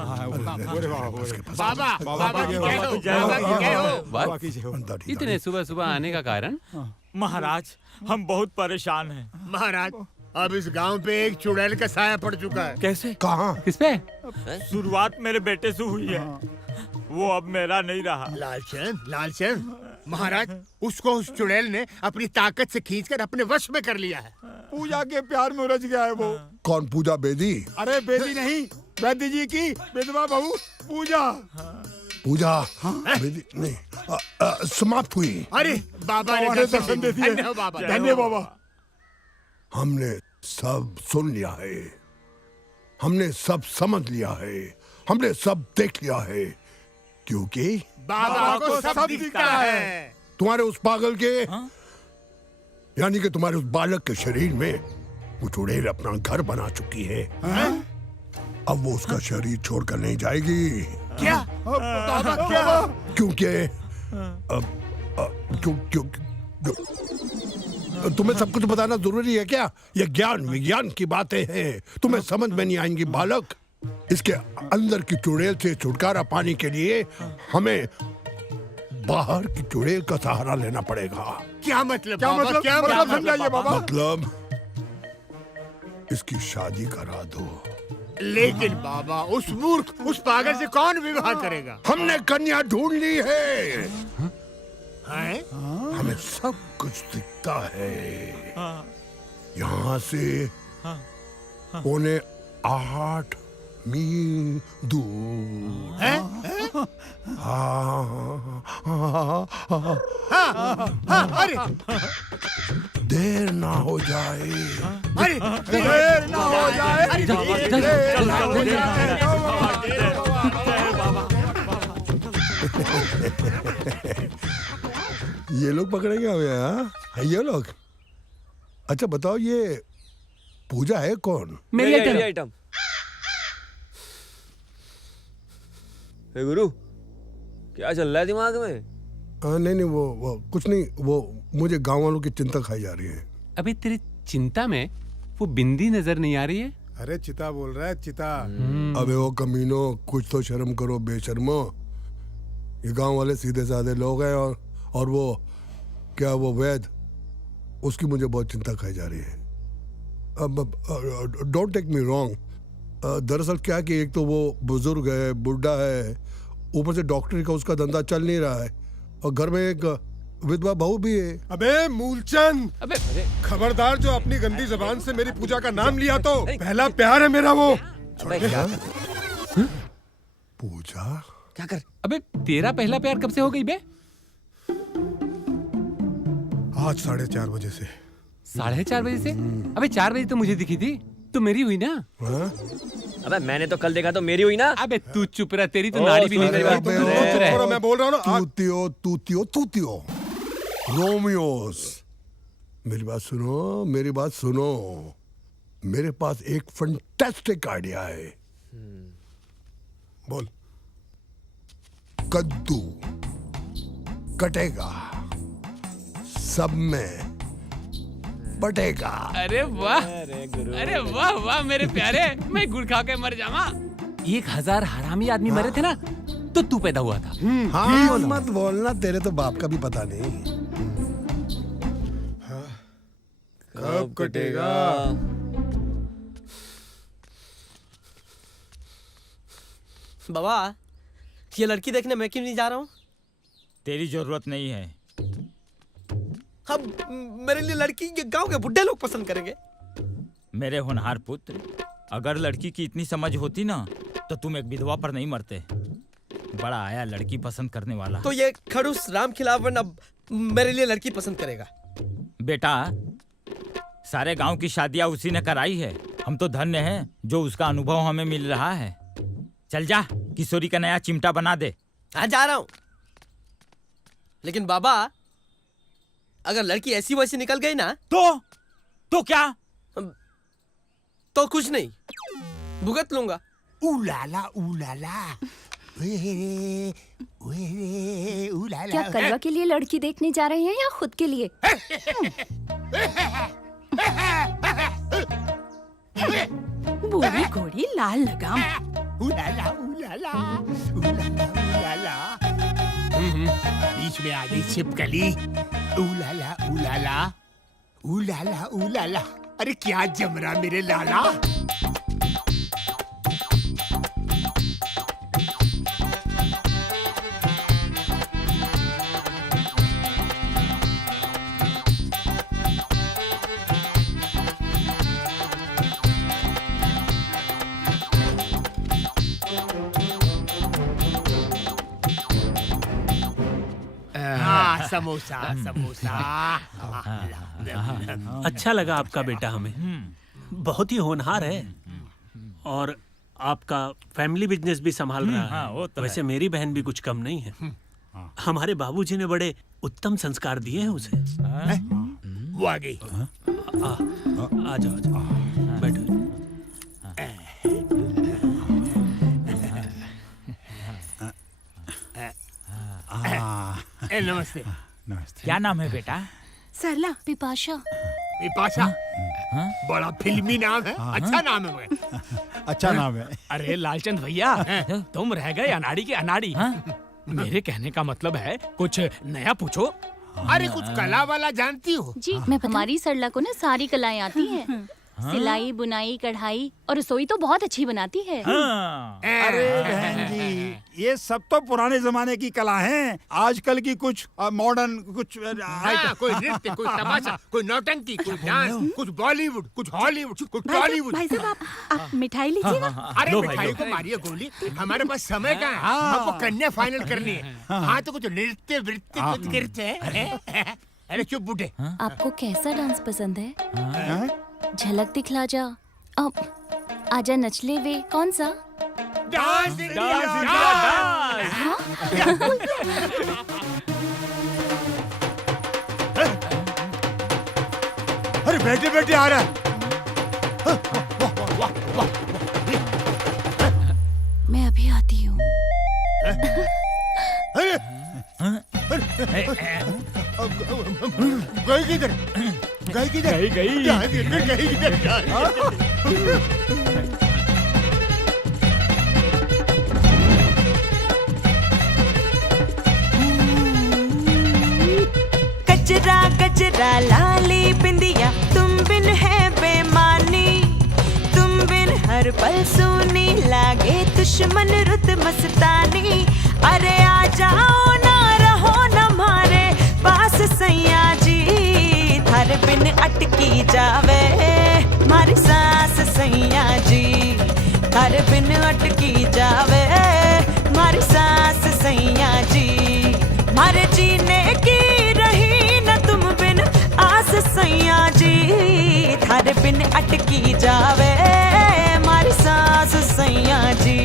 बाबा इतने सुबह सुबह आने का कारण? महाराज, हम बहुत परेशान हैं। महाराज, अब इस गांव पे एक चुड़ैल का साया पड़ चुका है। कैसे? कहाँ? किस पे? शुरुआत मेरे बेटे से हुई है, वो अब मेरा नहीं रहा। लालचंद, महाराज, उसको उस चुड़ैल ने अपनी ताकत से खींचकर अपने वश में कर लिया है। पूजा के प्यार में उलझ गया है वो। कौन पूजा? बेदी? अरे बेदी नहीं, वैद्य जी की विधवा बहू पूजा। पूजा बेदी नहीं, समाप्त हुई। अरे बाबा ने दर्शन दे दिए। धन्य बाबा। हमने सब सुन लिया है, हमने सब समझ लिया है, हमने सब देख लिया है, क्योंकि बाबा को सब दिखता है। तुम्हारे उस पागल के, यानी कि तुम्हारे उस बालक के शरीर में वो चुड़ैल अपना घर बना चुकी है। अब वो उसका शरीर छोड़कर नहीं जाएगी। क्या? बाबा क्या? क्योंकि तुम्हें सब कुछ बताना जरूरी है क्या? ये ज्ञान विज्ञान की बातें हैं, तुम्हें समझ में नहीं आएंगी बालक। इसके अंदर की चुड़ैल से छुटकारा पाने के लिए हमें बाहर की चुड़ैल का सहारा लेना पड़ेगा। क्या मतलब? क्या मतलब? क्या मतलब समझाइए बाबा। मतलब इसकी शादी करा दो। लेकिन बाबा, उस मूर्ख, उस पागल से कौन विवाह करेगा? हमने कन्या ढूंढ ली है। हैं? हमें सब कुछ दिखता है। यहाँ से 7.8 मील दूर। अरे देर ना हो जाए। अरे देर ना हो जाए। ये लोग पकड़ेंगे हमें? हाँ, ये लोग। अच्छा बताओ, ये पूजा है कौन? मेरी आइटम। हे गुरु, क्या चल रहा है दिमाग में? नहीं वो कुछ नहीं, वो मुझे गांव वालों की चिंता खाई जा रही है। अबे तेरी चिंता में वो बिंदी नजर नहीं आ रही है? अरे चिता बोल रहा है, चिता। अबे वो कमीनो, कुछ तो शर्म करो बेशर्मो। ये गांव वाले सीधे साधे लोग हैं और वो क्या वो वैद, उसकी मुझे बहुत चिंता खाई जा रही है। अब डोंट टेक मी रॉन्ग, दरअसल क्या कि एक तो वो बुजुर्ग है, बुढ़ा है, ऊपर से डॉक्टरी का उसका धंधा चल नहीं रहा है, और घर में एक विधवा बहू भी है। अबे मूलचंद, अबे खबरदार, जो अपनी गंदी जबान से मेरी पूजा का नाम लिया तो पहला प्यार है मेरा वो। पूजा क्या कर? अबे तेरा पहला प्यार कब से हो गई बे? आज 4:30 बजे से। 4:30 बजे से? अबे 4 बजे तो मुझे दिखी थी, तो मेरी हुई ना? अबे मैंने तो कल देखा तो मेरी हुई ना। अबे तू चुप रहा, तेरी तो नाड़ी भी नहीं चल रही। मैं बोल रहा हूँ ना, तूतियो रोमियोस, मेरी बात सुनो, मेरे पास एक फंटास्टिक आइडिया है। बोल। कद्दू कटेगा, सब में बटेगा। अरे वाह, अरे वाह वाह मेरे प्यारे, मैं गुड़ खा के मर जावा। 1000 हरामी आदमी मरे थे ना, तो तू पैदा हुआ था। हाँ, मत बोलना, तेरे तो बाप का भी पता नहीं। कब कटेगा? बाबा, ये लड़की देखने मैं क्यों नहीं जा रहा हूँ? तेरी जरूरत नहीं है। अब मेरे लिए लड़की ये गांव के बुड्ढे लोग पसंद करेंगे। मेरे होनहार पुत्र, अगर लड़की की इतनी समझ होती ना, तो तुम एक विधवा पर नहीं मरते। बड़ा आया लड़की पसंद करने वाला। तो ये खड़ूस राम खिलावन अब मेरे लिए लड़की पसंद करेगा? बेटा, सारे गांव की शादियां उसी ने कराई है। हम तो धन्य हैं जो उसका अनुभव हमें मिल रहा है। चल जा, किशोरी का नया चिमटा बना दे। हाँ, जा रहा हूँ। लेकिन बाबा, अगर लड़की ऐसी वैसी निकल गई ना, तो क्या? तो कुछ नहीं, भुगत लूंगा। उलाला क्या कलवा के लिए लड़की देखने जा रहे हैं या खुद के लिए? बूढ़ी घोड़ी लाल लगाम। उलाला बीच में आ गई छिपकली। उलाला, अरे क्या जम रहा मेरे लाला। समोसा। अच्छा लगा आपका बेटा हमें, बहुत ही होनहार है और आपका फैमिली बिजनेस भी संभाल रहा है। तो वैसे मेरी बहन भी कुछ कम नहीं है। हमारे बाबूजी ने बड़े उत्तम संस्कार दिए हैं उसे। वो आ गई। आ जाओ, बैठो। नमस्ते। क्या नाम है बेटा? सरला। पिपाशा। बड़ा फिल्मी नाम है। अच्छा नाम है मगर। अच्छा नाम है। अरे लालचंद भैया, तुम रह गए अनाड़ी के अनाड़ी। मेरे कहने का मतलब है कुछ नया पूछो। अरे कुछ कला वाला जानती हो? जी, हमारी सरला को ना सारी कलाएं आती हैं। सिलाई, बुनाई, कढ़ाई और रसोई तो बहुत अच्छी बनाती है। अरे बहन जी, ये सब तो पुराने जमाने की कला हैं। आजकल की कुछ मॉडर्न, कुछ कोई नृत्य, कोई तमाशा, कोई नौटंकी, कोई डांस, कुछ बॉलीवुड, कुछ हॉलीवुड, कुछ टॉलीवुड। भाई साहब, आप मिठाई लीजिए ना। अरे मिठाई को मारिए गोली, हमारे पास समय का है। हमको कन्या फाइनल करनी है। हाँ तो कुछ नृत्य वृत्ति कुछ करते हैं। अरे चुप बूढ़े। आपको कैसा डांस पसंद है? झलक दिखला जा। अब आजा नच ले वे। कौन सा? डांस अरे बैठे बैठे आ रहा है। मैं अभी आती हूँ। अरे गई किधर? गई किधर? गई गई किधर? गजरा गजरा लाली बिंदिया तुम बिन है बेमानी, तुम बिन हर पल सूनी लागे दुश्मन रुत मस्तानी। अरे आ जाओ ना रहो न मारे पास सैया जी, थारे बिन अटकी जावे मारी सांस सैया जी, थारे बिन अटकी जावे मारी सांस सैया जी। मारे जीने की रही न तुम बिन आस सैया जी, थारे बिन अटकी जावे मारी सांस सैया जी,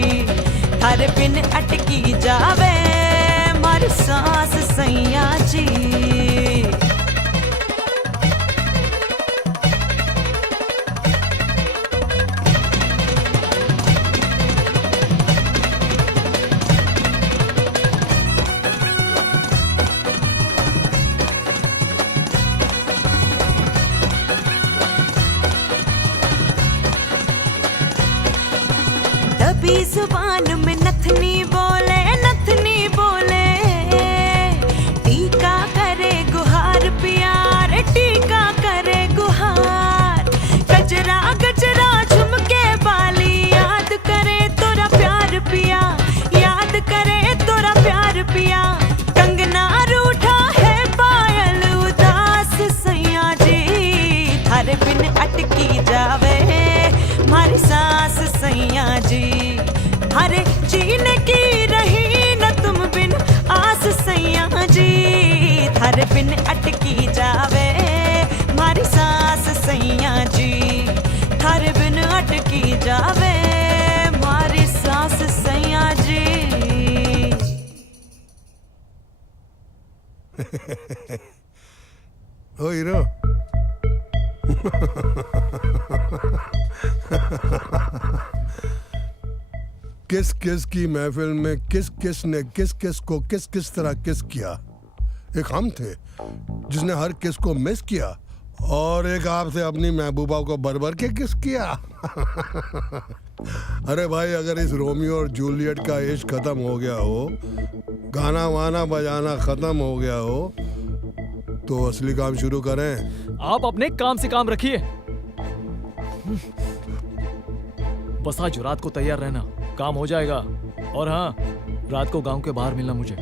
थारे बिन अटकी जावे मारी सांस सैया जी। दबी जुबान में नथनी बोले, नथनी बोले, टीका करे गुहार प्यार, टीका करे गुहार। गजरा गजरा झुमके बाली याद करे तोरा प्यार पिया, याद करे तोरा प्यार पिया। कंगना रूठा है पायल उदास सैया जी, थारे बिन अटकी जावे मारी सांस सैया जी। अरे जीने की रही न तुम बिन आस सैया जी, थारे बिन अटकी जावे मारी सांस सैया जी, थारे बिन अटकी जावे मारी सांस सैया जी। ओ हीरो किस किस की महफिल में किस किस ने किस किस को किस किस तरह किस किया। एक हम थे जिसने हर किस को मिस किया, और एक आपसे अपनी महबूबा को भर के किस किया। अरे भाई, अगर इस रोमियो और जूलियट का इश्क खत्म हो गया हो, गाना वाना बजाना खत्म हो गया हो, तो असली काम शुरू करें। आप अपने काम से काम रखिए। बस आज रात को तैयार रहना, काम हो जाएगा। और हाँ, रात को गांव के बाहर मिलना मुझे।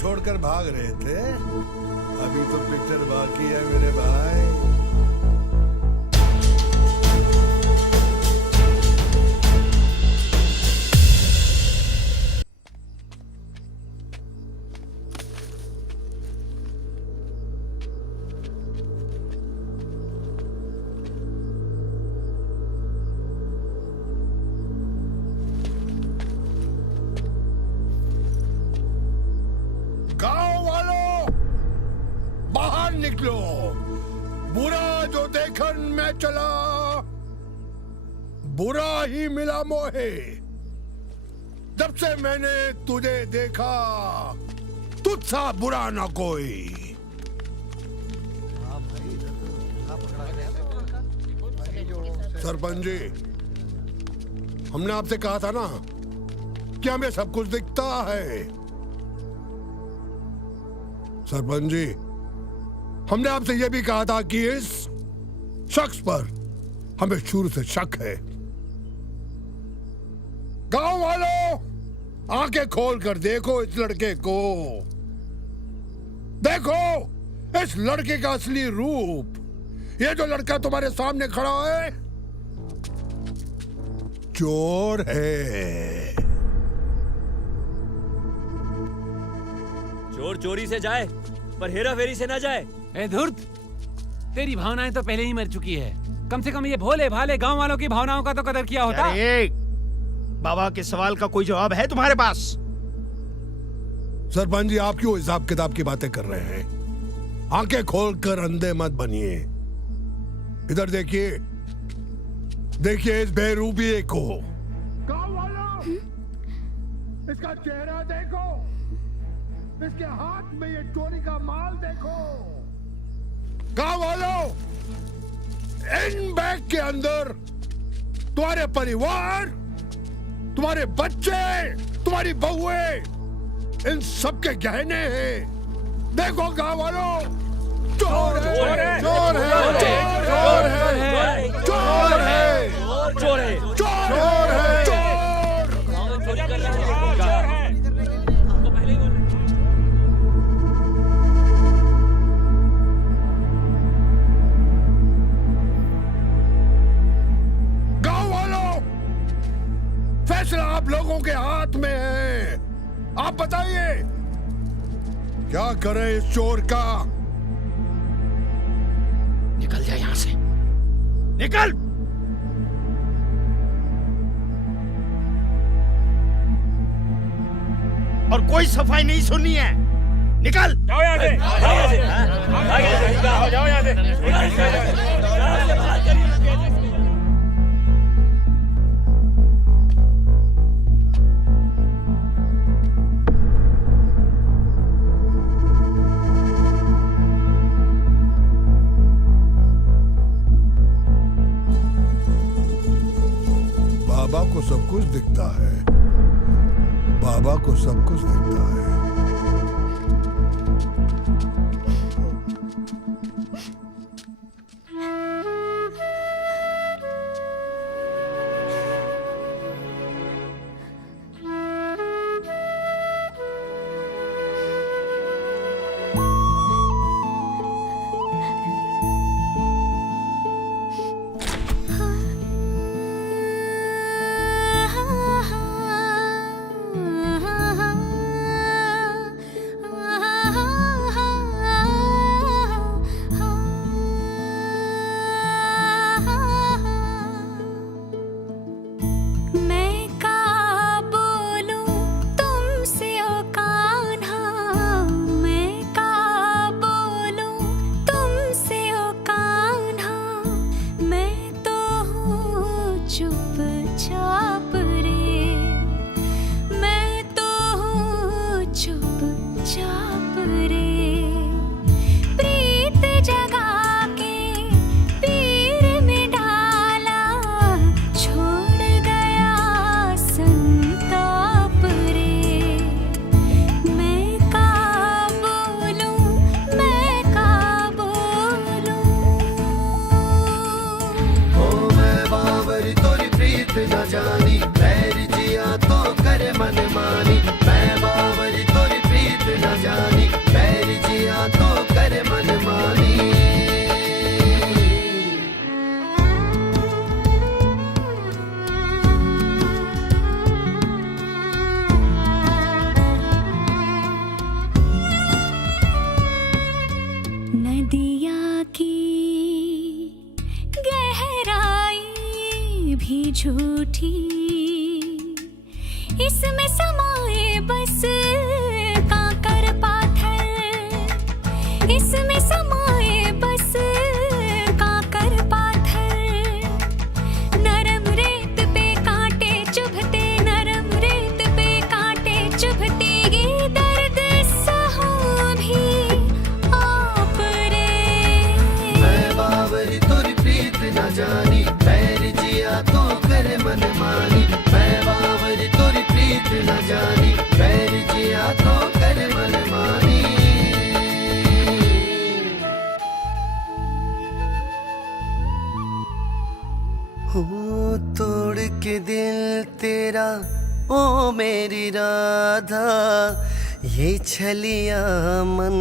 छोड़कर भाग रहे थे, अभी तो पिक्चर बाकी है मेरे भाई। निकलो, बुरा जो देखन मैं चला, बुरा ही मिला मोहे। जब से मैंने तुझे देखा, तुझसा बुरा ना कोई। सरपंच जी, हमने आपसे कहा था ना कि हमें सब कुछ दिखता है। सरपंच जी, हमने आपसे यह भी कहा था कि इस शख्स पर हमें शुरू से शक है। गांव वालों, आंखें खोल कर देखो इस लड़के को। देखो इस लड़के का असली रूप। ये जो लड़का तुम्हारे सामने खड़ा है चोर है। चोर चोरी से जाए पर हेरा फेरी से ना जाए। ए धूर्त, तेरी भावनाएं तो पहले ही मर चुकी है। कम से कम ये भोले भाले गांव वालों की भावनाओं का तो कदर किया होता। बाबा के सवाल का कोई जवाब है तुम्हारे पास? सरपंच जी, आप क्यों हिसाब किताब की बातें कर रहे हैं? आंखें खोलकर अंधे मत बनिए। इधर देखिए, देखिए इस बेरूबिये को। गांव वालों, इसका चेहरा देखो, इसके हाथ में ये चोरी का माल देखो। गांव वालों, इन बैग के अंदर तुम्हारे परिवार, तुम्हारे बच्चे, तुम्हारी बहुएं, इन सब के गहने हैं। देखो गांव वालों, चोर है, चोर है, चोर है, चोर है, चोर है, चोर है, चोर। गांव वालों, फैसला आप लोगों के हाथ में है। आप बताइए क्या करें इस चोर का? निकल जा यहां से, निकल। और कोई सफाई नहीं सुननी है, निकल। जाओ यहां से, जाओ यहां से। बाबा को सब कुछ दिखता है, बाबा को सब कुछ दिखता है। झूठी इसमें समाए बस कांकर पाथर, इसमें समाए बस कांकर पाथर। नरम रेत पे कांटे चुभते, नरम रेत पे कांटे चुभते, ये दर्द सहो भी आप रे। मैं बावरी तुरी प्रीत न जानी, पैर जिया तो करे मन मानी। तेरा ओ मेरी राधा, ये छलिया मन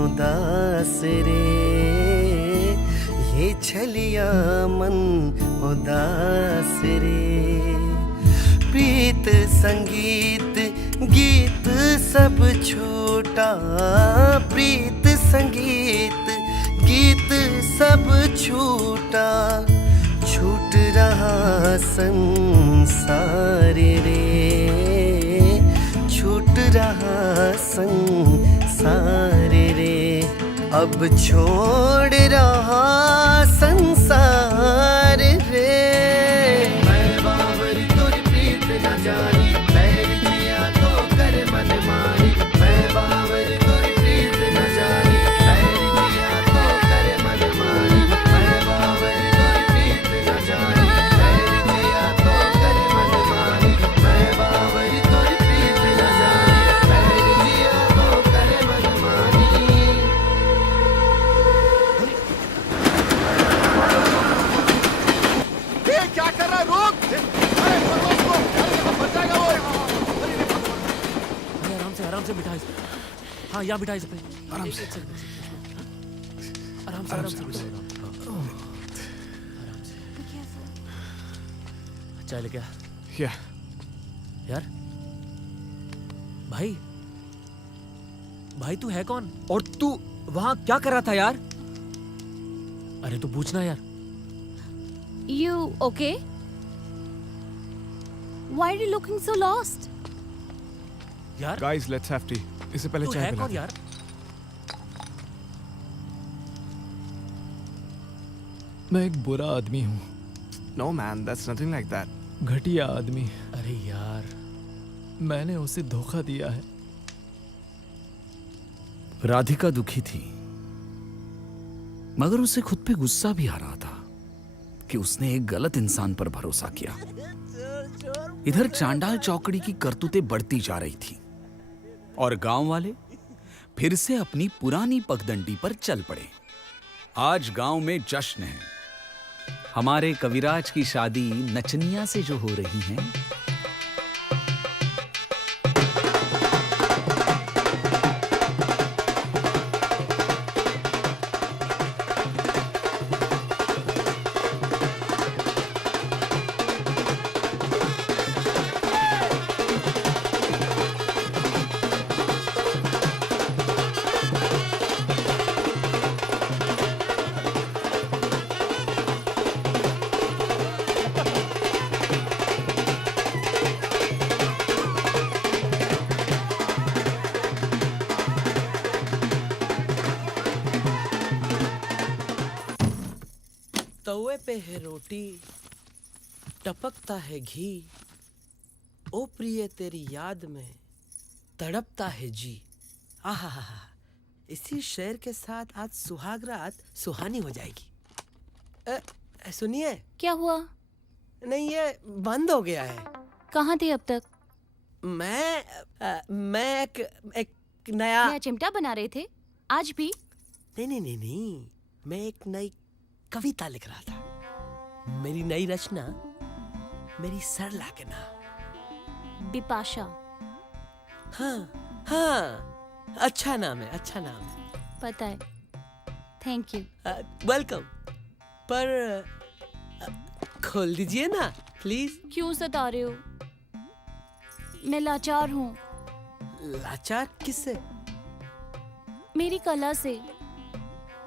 उदास रे, ये छलिया मन उदास रे। प्रीत संगीत गीत सब छूटा, प्रीत संगीत गीत सब छूटा, छूट रहा संसार रे, छूट रहा संसार रे। अब छोड़ रहा संसार रे। मैं बावरी तोरी प्रीत न जानी, पैर दिया तो कर मन मानी। मैं बावरी तोरी प्रीत न जानी, पैर दिया तो कर मन मानी। मैं बावरी तोरी प्रीत न जानी, पैर दिया तो कर मन मानी। मैं बावरी तोरी प्रीत न जानी, पैर दिया तो कर मन मानी। क्या कर रहा है? रोक! अरे पकड़ो उसको! अरे बच जाएगा वो! आराम से बिठा इसे। हाँ यहाँ बिठा इसे पे। आराम से अच्छा है क्या यार? भाई भाई तू है कौन? और तू वहां क्या कर रहा था यार? अरे तू पूछना यार। You okay? Why are you looking so lost? यार गाइस लेट्स हैव टी। इससे पहले तू चाय है पिला कौन दे। यार? मैं एक बुरा आदमी हूँ। No man, that's nothing like that. घटिया आदमी। अरे यार मैंने उसे धोखा दिया है। राधिका दुखी थी, मगर उसे खुद पे गुस्सा भी आ रहा था कि उसने एक गलत इंसान पर भरोसा किया। इधर चांडाल चौकड़ी की करतूतें बढ़ती जा रही थी और गांव वाले फिर से अपनी पुरानी पगडंडी पर चल पड़े। आज गांव में जश्न है। हमारे कविराज की शादी नचनिया से जो हो रही है। तवे पे है रोटी, टपकता है घी, ओ प्रिय तेरी याद में तड़पता है जी। आहा, इसी शेर के साथ आज सुहाग रात सुहानी हो जाएगी। सुनिए। क्या हुआ? नहीं, ये बंद हो गया है। कहाँ थे अब तक? मैं एक नया चिमटा बना रहे थे आज भी? नहीं, मैं एक नई कविता लिख रहा था। मेरी नई रचना मेरी सरला के नाम। बिपाशा। हाँ, अच्छा नाम है, अच्छा नाम है। पता है। Thank you. वेलकम। पर खोल दीजिए ना प्लीज। क्यों सता रहे हो? मैं लाचार हूँ। लाचार किससे? मेरी कला से,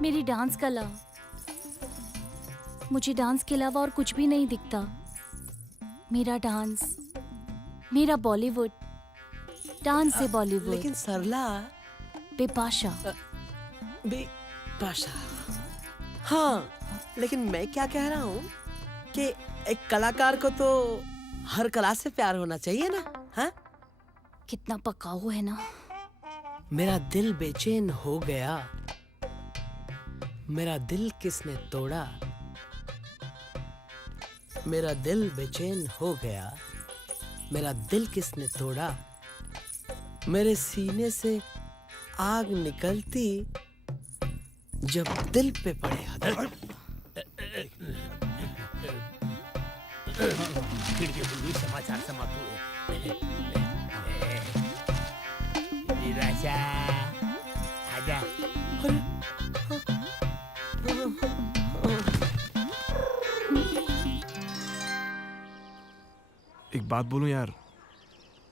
मेरी डांस कला। मुझे डांस के अलावा और कुछ भी नहीं दिखता। मेरा डांस, मेरा बॉलीवुड, डांस से बॉलीवुड। लेकिन सरला बेपाशा। बेपाशा। हाँ, लेकिन मैं क्या कह रहा हूँ कि एक कलाकार को तो हर कला से प्यार होना चाहिए ना। हाँ? कितना पकाऊ है ना। मेरा दिल बेचैन हो गया, मेरा दिल किसने तोड़ा। मेरा दिल बेचैन हो गया, मेरा दिल किसने तोड़ा। मेरे सीने से आग निकलती जब दिल पे पड़े। खिड़की खुली समाचार समाप्त राजा आजा। एक बात बोलूं यार,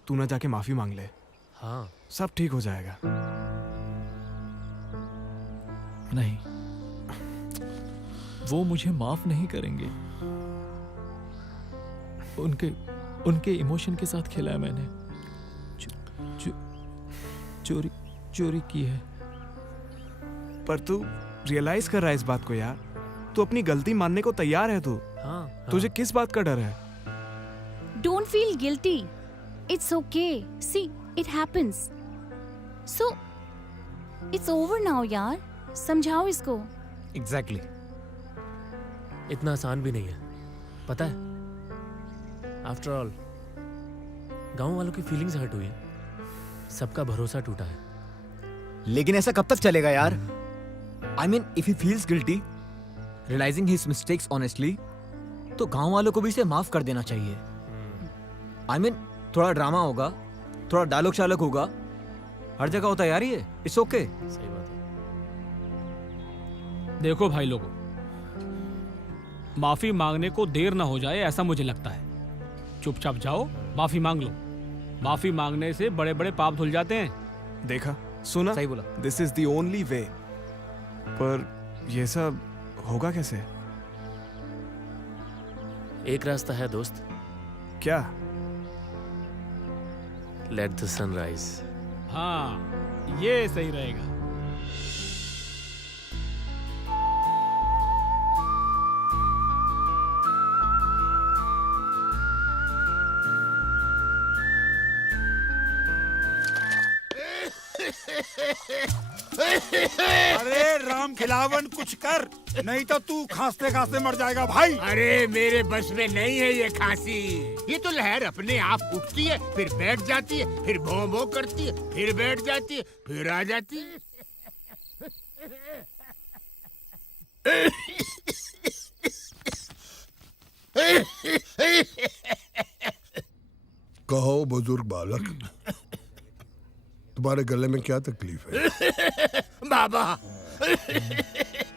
तू ना जाके माफी मांग ले। हाँ सब ठीक हो जाएगा। नहीं, वो मुझे माफ नहीं करेंगे। उनके इमोशन के साथ खेला है मैंने। चोरी की है। पर तू रियलाइज कर रहा है इस बात को यार? तू अपनी गलती मानने को तैयार है तू? हाँ। तुझे किस बात का डर है? Don't feel guilty. It's okay. See, it happens. So, it's over now, यार। समझाओ इसको। एग्जैक्टली इतना आसान भी नहीं है, पता है। आफ्टर ऑल गांव वालों की फीलिंग्स हर्ट हुई है, सबका भरोसा टूटा है। लेकिन ऐसा कब तक चलेगा यार? I mean, if he feels guilty, realizing his mistakes honestly, तो गांव वालों को भी इसे माफ कर देना चाहिए। I mean, थोड़ा ड्रामा होगा, थोड़ा डायलॉग शालक होगा, हर जगह होता है यार ये। It's okay. सही बात है। देखो भाई लोगों, माफी मांगने को देर ना हो जाए ऐसा मुझे लगता है। चुपचाप जाओ, माफी मांग लो। माफी मांगने से बड़े बड़े पाप धुल जाते हैं। देखा, सुना? सही बोला। This is the only way. पर ये सब होगा कैसे? एक रास्ता है दोस्त। क्या? Let the sunrise. हाँ, ये सही रहेगा। अरे राम खिलावन कुछ कर, नहीं तो तू खांसते खांसते मर जाएगा भाई। अरे मेरे बस में नहीं है ये खांसी। ये तो लहर अपने आप उठती है, फिर बैठ जाती है, फिर भों भों करती है, फिर बैठ जाती है, फिर आ जाती है। कहो बुजुर्ग बालक, तुम्हारे गले में क्या तकलीफ है? बाबा,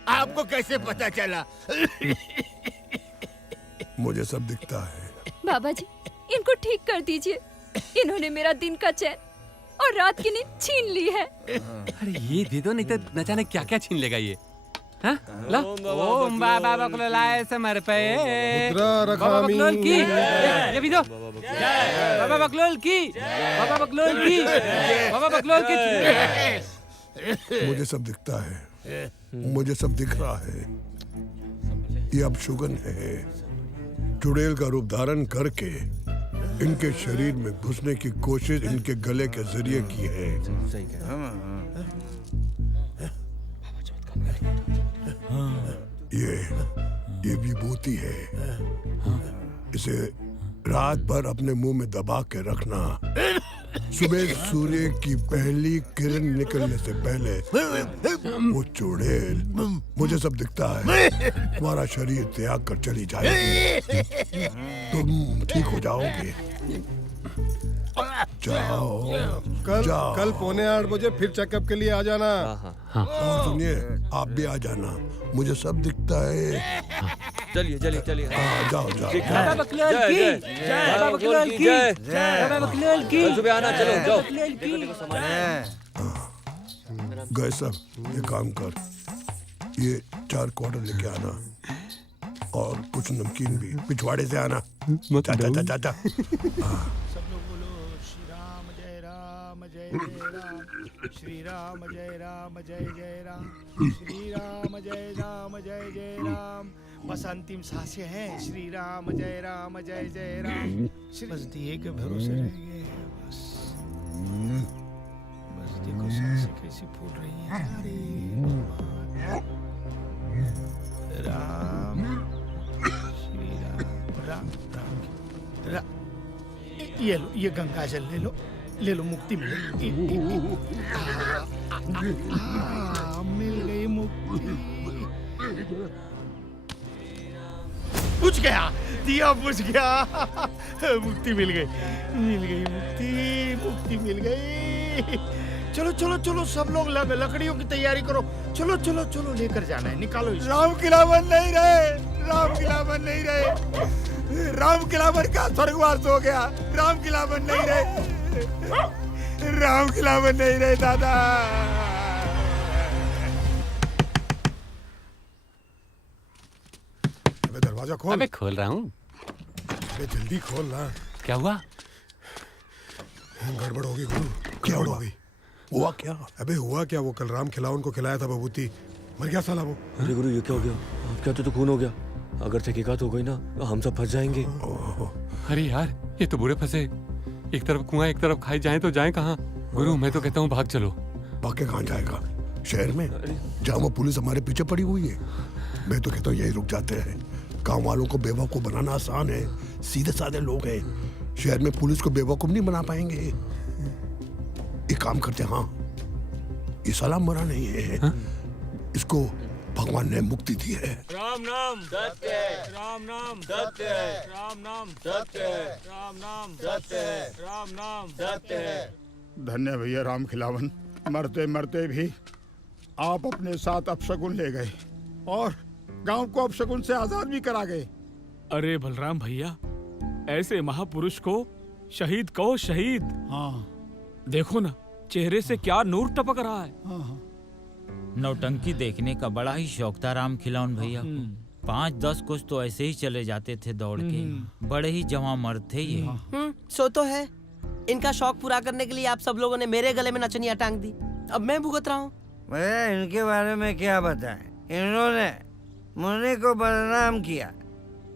आपको कैसे पता चला? मुझे सब दिखता है। बाबा जी, इनको ठीक कर दीजिए। इन्होंने मेरा दिन का चैन और रात की नींद छीन ली है। अरे ये दे दो, नहीं तो न जाने क्या क्या छीन लेगा ये। हाँ? ला। ओम बाबा बकलोलाय समर पे। बाबा बकलोल की। ये भी दो। बाबा बकलोल की। बाबा बकलोल की। बाबा बकलोल की। मुझे सब दिखता है, मुझे सब दिख रहा है। ये अब शुगन है, चुड़ैल का रूप धारण करके इनके शरीर में घुसने की कोशिश इनके गले के जरिए की है। ये विभूति है। इसे रात भर अपने मुंह में दबा के रखना। सुबह सूर्य की पहली किरण निकलने से पहले वो चुड़ैल, मुझे सब दिखता है, तुम्हारा शरीर त्याग कर चली जाएगी। तुम ठीक हो जाओगे। जाओ। कल पौने 8 बजे फिर चेकअप के लिए आ जाना। और सुनिए, आप भी आ जाना, मुझे सब दिखता है। चलिए चलिए चलिए। जाओ जाओ। बाबा बकलोल की। बाबा बकलोल की। बाबा बकलोल की। कल सुबह आना, चलो जाओ। गए सब, ये काम कर, ये 4 क्वार्टर लेके आना और कुछ नमकीन भी पिछवाड़े से आना। चाचा चाचा चाचा। श्री राम जय राम जय जय राम, श्री राम जय राम जय जय राम। बस अंतिम सांसें हैं। श्री राम जय राम। बस दिए के भरोसे रह गए। बस देखो सांसें कैसी फूल रही हैं। राम श्री राम राम। ये लो, ये गंगा जल ले लो, मुक्ति मिल गई मुक्ति। बुझ गया, दिया बुझ गया। मुक्ति मिल गई, मुक्ति मिल गई। चलो चलो चलो, सब लोग लकड़ियों की तैयारी करो। चलो चलो चलो, लेकर जाना है, निकालो इसको। राम खिलावन नहीं रहे, राम खिलावन नहीं रहे, राम खिलावन का स्वर्गवास हो गया। राम खिलावन नहीं रहे, राम खिलावन नहीं रहे दादा। अबे दरवाजा खोल। अबे खोल रहा हूँ। अबे जल्दी खोल ना। क्या हुआ? गड़बड़ होगी गुरु, गड़बड़ हो गई। हुआ क्या? अबे हुआ क्या, वो कल राम खिलावन को खिलाया था बबूती, मर गया साला वो। अरे गुरु ये क्या हो गया? आप कहते तो खून हो गया। अगर तहकीकात हो गई ना तो हम सब फंस जाएंगे। अरे यार ये तो बुरे फंसे। एक तरफ कुआं एक तरफ खाई, जाए तो जाए कहाँ? गुरु मैं तो कहता हूँ भाग चलो। भाग के कहाँ जाएगा? शहर में जहाँ वो पुलिस हमारे पीछे पड़ी हुई है। मैं तो कहता हूँ यही रुक जाते हैं। गांव वालों को बेवकूफ बनाना आसान है, सीधे साधे लोग हैं। शहर में पुलिस को बेवकूफ नहीं बना पाएंगे। एक काम करते हैं, हाँ ये साला मरा नहीं है, इसको भगवान ने मुक्ति दी है। राम नाम सत्य है, राम नाम सत्य है, राम नाम सत्य है, राम नाम सत्य है, राम नाम सत्य है। धन्य भैया राम खिलावन, मरते मरते भी आप अपने साथ अपशगुन ले गए और गांव को अपशगुन से आजाद भी करा गए। अरे बलराम भैया, ऐसे महापुरुष को शहीद कहो शहीद। हाँ देखो ना चेहरे से क्या नूर टपक रहा है। हाँ। नौटंकी देखने का बड़ा ही शौक था राम खिलावन भैया को। 5-10 कुछ तो ऐसे ही चले जाते थे दौड़ के। बड़े ही जवां मर्द थे ये। सो तो है, इनका शौक पूरा करने के लिए आप सब लोगों ने मेरे गले में नचनिया टांग दी। अब मैं भुगत रहा हूँ। भैया इनके बारे में क्या बताएं? इन्होंने मुन्नी को बदनाम किया,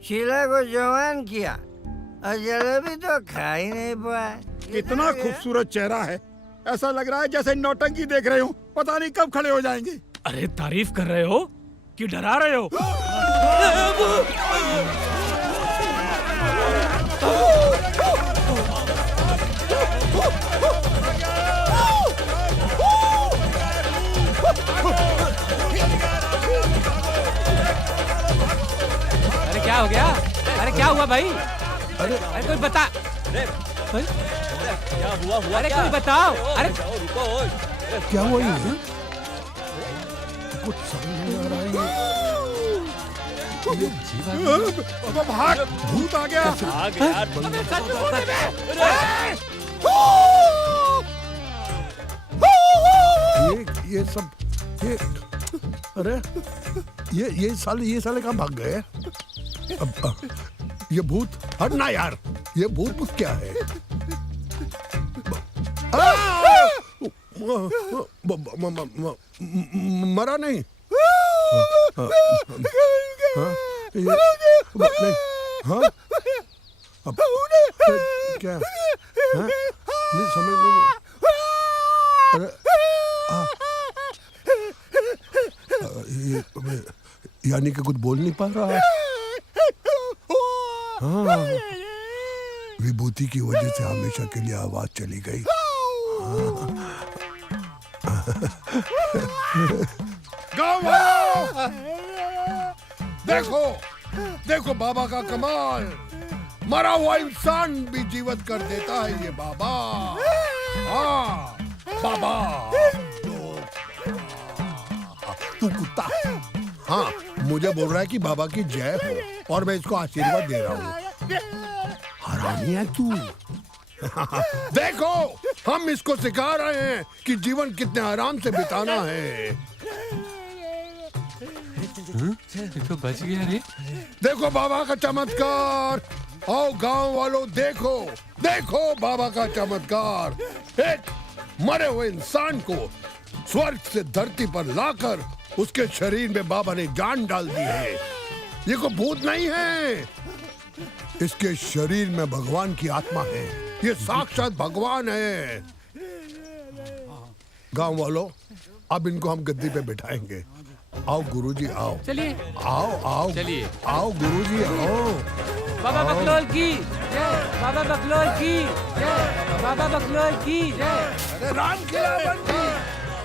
शीला को जवान किया और जलेबी तो खा ही नहीं पाए। कितना खूबसूरत चेहरा है, ऐसा लग रहा है जैसे नौटंकी देख रहे हो। पता नहीं कब खड़े हो जाएंगे। अरे तारीफ कर रहे हो कि डरा रहे हो? अरे क्या हो गया? अरे क्या हुआ भाई? अरे कोई बता। क्या हुआ? अरे कोई बताओ। अरे क्या हुआ ये? कुछ समझ नहीं आ रहा है। भाग, भूत आ गया। ये सब ये, अरे ये साले कहाँ भाग गए? ये भूत हटना यार, ये भूत क्या है? मरा नहीं? क्या? नहीं समझ नहीं। अरे यानी कि कुछ बोल नहीं पा रहा। हाँ, विभूति की वजह से हमेशा के लिए आवाज चली गई। गाँव वालों, देखो देखो बाबा का कमाल। मरा हुआ इंसान भी जीवित कर देता है ये बाबा। हाँ बाबा। तू कुत्ता। हाँ मुझे बोल रहा है कि बाबा की जय हो और मैं इसको आशीर्वाद दे रहा हूँ। हरामी है तू। देखो हम इसको सिखा रहे हैं कि जीवन कितने आराम से बिताना है। ये तो बच गया रे। देखो बाबा का चमत्कार। आओ गांव वालों, देखो देखो बाबा का चमत्कार। एक मरे हुए इंसान को स्वर्ग से धरती पर लाकर उसके शरीर में बाबा ने जान डाल दी है। ये कोई भूत नहीं है, इसके शरीर में भगवान की आत्मा है। ये साक्षात भगवान है। गांव वालों, अब इनको हम गद्दी पे बिठाएंगे। आओ गुरुजी आओ। चलिए। आओ आओ चलिए। आओ गुरुजी आओ। बाबा बकलोल की जय, बाबा बकलोल की जय, बाबा बकलोल की जय। राम खिलावन की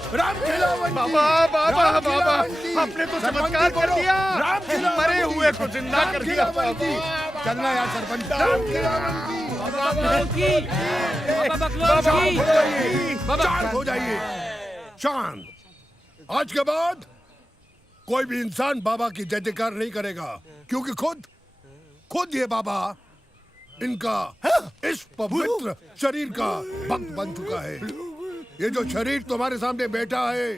राम खिलावन बाबा बाबा बाबा आपने तो चमत्कार कर दिया। मरे हुए को जिंदा कर दिया। चलना यार सरपंच। राम खिलावन की शांत हो जाइए, शांत। आज के बाद कोई भी इंसान बाबा की जय जयकार नहीं करेगा, क्योंकि खुद ये बाबा इनका इस पवित्र शरीर का भक्त बन चुका है। ये जो शरीर तुम्हारे सामने बैठा है,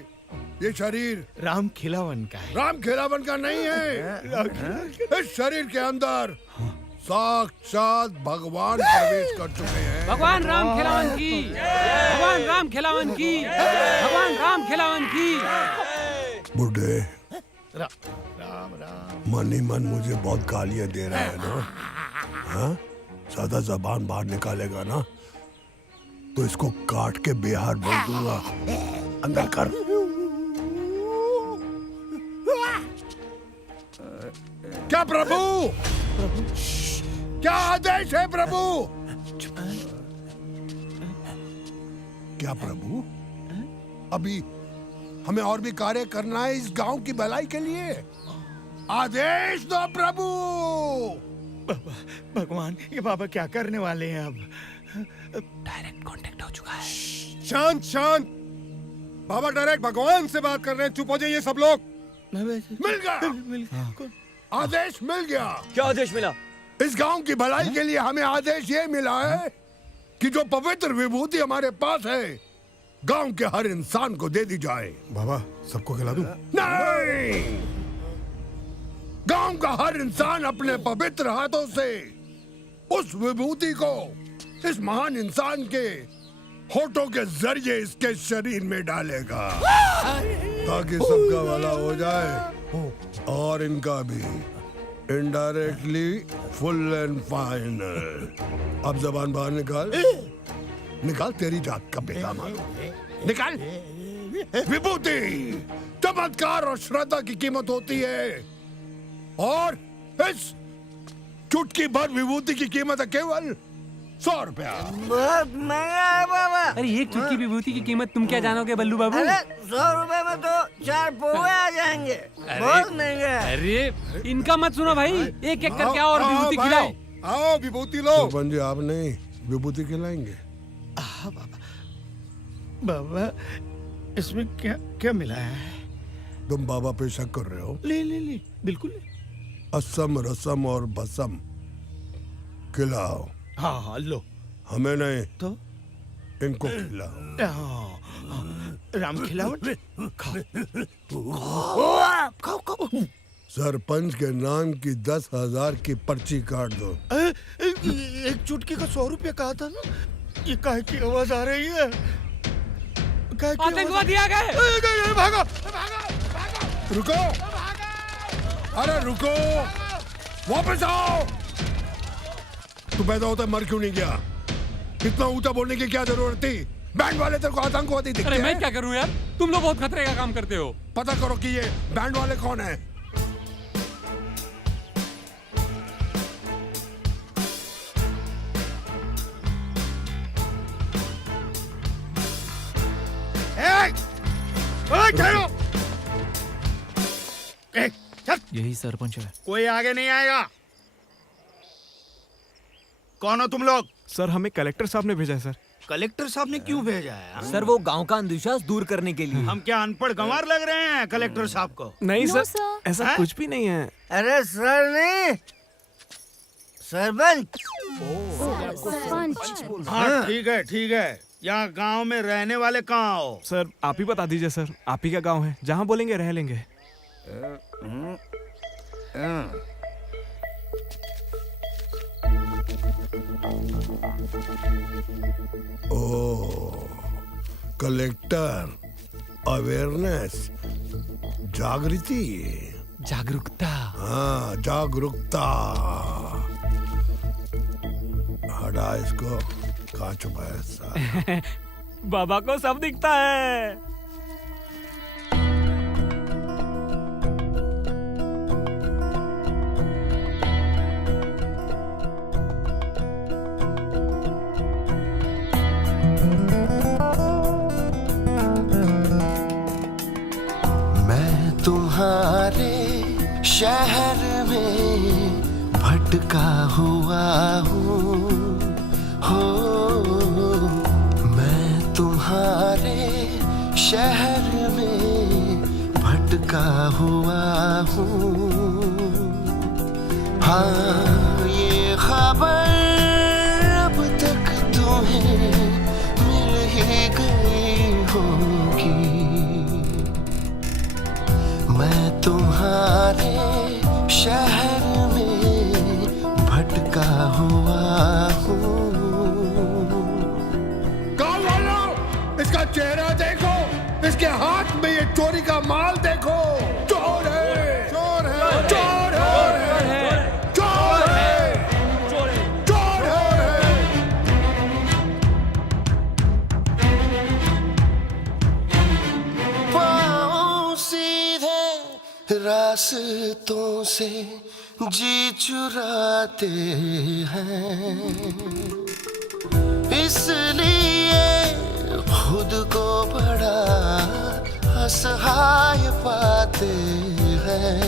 ये शरीर राम खिलावन का है। राम खिलावन का नहीं है। इस शरीर के अंदर साक्षात भगवान प्रवेश कर चुके हैं। भगवान राम खिलावन की, भगवान राम खिलावन की, भगवान राम खिलावन की। बुढ़े राम मन ही मन मुझे बहुत गालियां दे रहा है ना? हाँ? ज्यादा जबान बाहर निकालेगा ना तो इसको काट के बेहार बोल दूंगा। अंदर कर। क्या प्रभु? क्या आदेश है प्रभु? क्या प्रभु? अभी हमें और भी कार्य करना है इस गांव की भलाई के लिए। आदेश दो प्रभु। भगवान, ये बाबा क्या करने वाले हैं अब? डायरेक्ट कांटेक्ट हो चुका है। शांत शांत। बाबा डायरेक्ट भगवान से बात कर रहे हैं। चुप हो जाइए सब लोग। मिल गया आदेश, मिल गया। क्या आदेश मिला? इस गांव की भलाई के लिए हमें आदेश ये मिला है कि जो पवित्र विभूति हमारे पास है, गांव के हर इंसान को दे दी जाए। बाबा सबको खिला दूं? नहीं, गांव का हर इंसान अपने पवित्र हाथों से उस विभूति को इस महान इंसान के होठों के जरिए इसके शरीर में डालेगा, ताकि सबका भला हो जाए और इनका भी इनडायरेक्टली फुल एंड फाइनल। अब जबान बाहर निकाल। निकाल, तेरी जात का बेटा मालूम। निकाल। विभूति चमत्कार और श्रद्धा की कीमत होती है, और इस चुटकी भर विभूति की कीमत है केवल 100 रुपया। बहुत महंगा है बाबा। अरे एक चुटकी विभूति की कीमत तुम क्या जानोगे बल्लू बाबू? अरे 100 रुपए में तो 4 पोहे आ जाएंगे। बहुत महंगा है। अरे इनका मत सुनो भाई, एक एक करके आओ और विभूति खिलाओ। आओ विभूति लो। सरपंच जी, आप नहीं विभूति खिलाएंगे? बाबा इसमें क्या क्या मिला है? तुम बाबा पे शक कर रहे हो? ले बिल्कुल ले। असम रसम और भसम खिलाओ। हाँ लो। हमें नहीं तो इनको खिलाओ। राम खिलावन खाओ। सरपंच के नाम की 10,000 की पर्ची काट दो। एक चुटकी का 100 रुपया कहा था ना? ये काहे की आवाज आ रही है? आतंकवादी आ गए। भागो। रुको, अरे रुको, वापस आओ। तू पैदा होता मर क्यों नहीं गया? इतना ऊंचा बोलने की क्या जरूरत थी? बैंड वाले तेरे को आतंकवादी दिखते हैं। अरे मैं क्या करूं यार, तुम लोग बहुत खतरे का काम करते हो। पता करो कि ये बैंड वाले कौन है। यही सरपंच है। कोई आगे नहीं आएगा। कौन हो तुम लोग? सर हमें कलेक्टर साहब ने भेजा है सर। कलेक्टर साहब ने क्यों भेजा है? सर वो गांव का अंधविश्वास दूर करने के लिए। हम क्या अनपढ़ गंवार लग रहे हैं कलेक्टर साहब को? नहीं सर, ऐसा कुछ भी नहीं है। अरे सर नहीं, सरपंच। हाँ ठीक है। यहाँ गांव में रहने वाले कहाँ हो? सर आप ही बता दीजिए सर, आप ही का गांव है, जहाँ बोलेंगे रह लेंगे। ओ, कलेक्टर, अवेयरनेस, जागृति, जागरूकता। हाँ जागरूकता। हटा इसको, कहाँ छुपाया साला? बाबा को सब दिखता है। शहर में भटका हुआ हूँ हो, मैं तुम्हारे शहर में भटका हुआ हूँ। हाँ ये खबर अब तक तुम्हें मिल ही गई होगी, मैं तुम्हारे शहर में भटका हुआ हूँ। गाँव वालों, इसका चेहरा देखो, इसके हाथ में ये चोरी का माल देखो। चोर है, चोर है, चोर है, चोर है, चोर है। पाँव सीधे रास्तों से जी चुराते हैं, इसलिए खुद को बड़ा असहाय पाते हैं।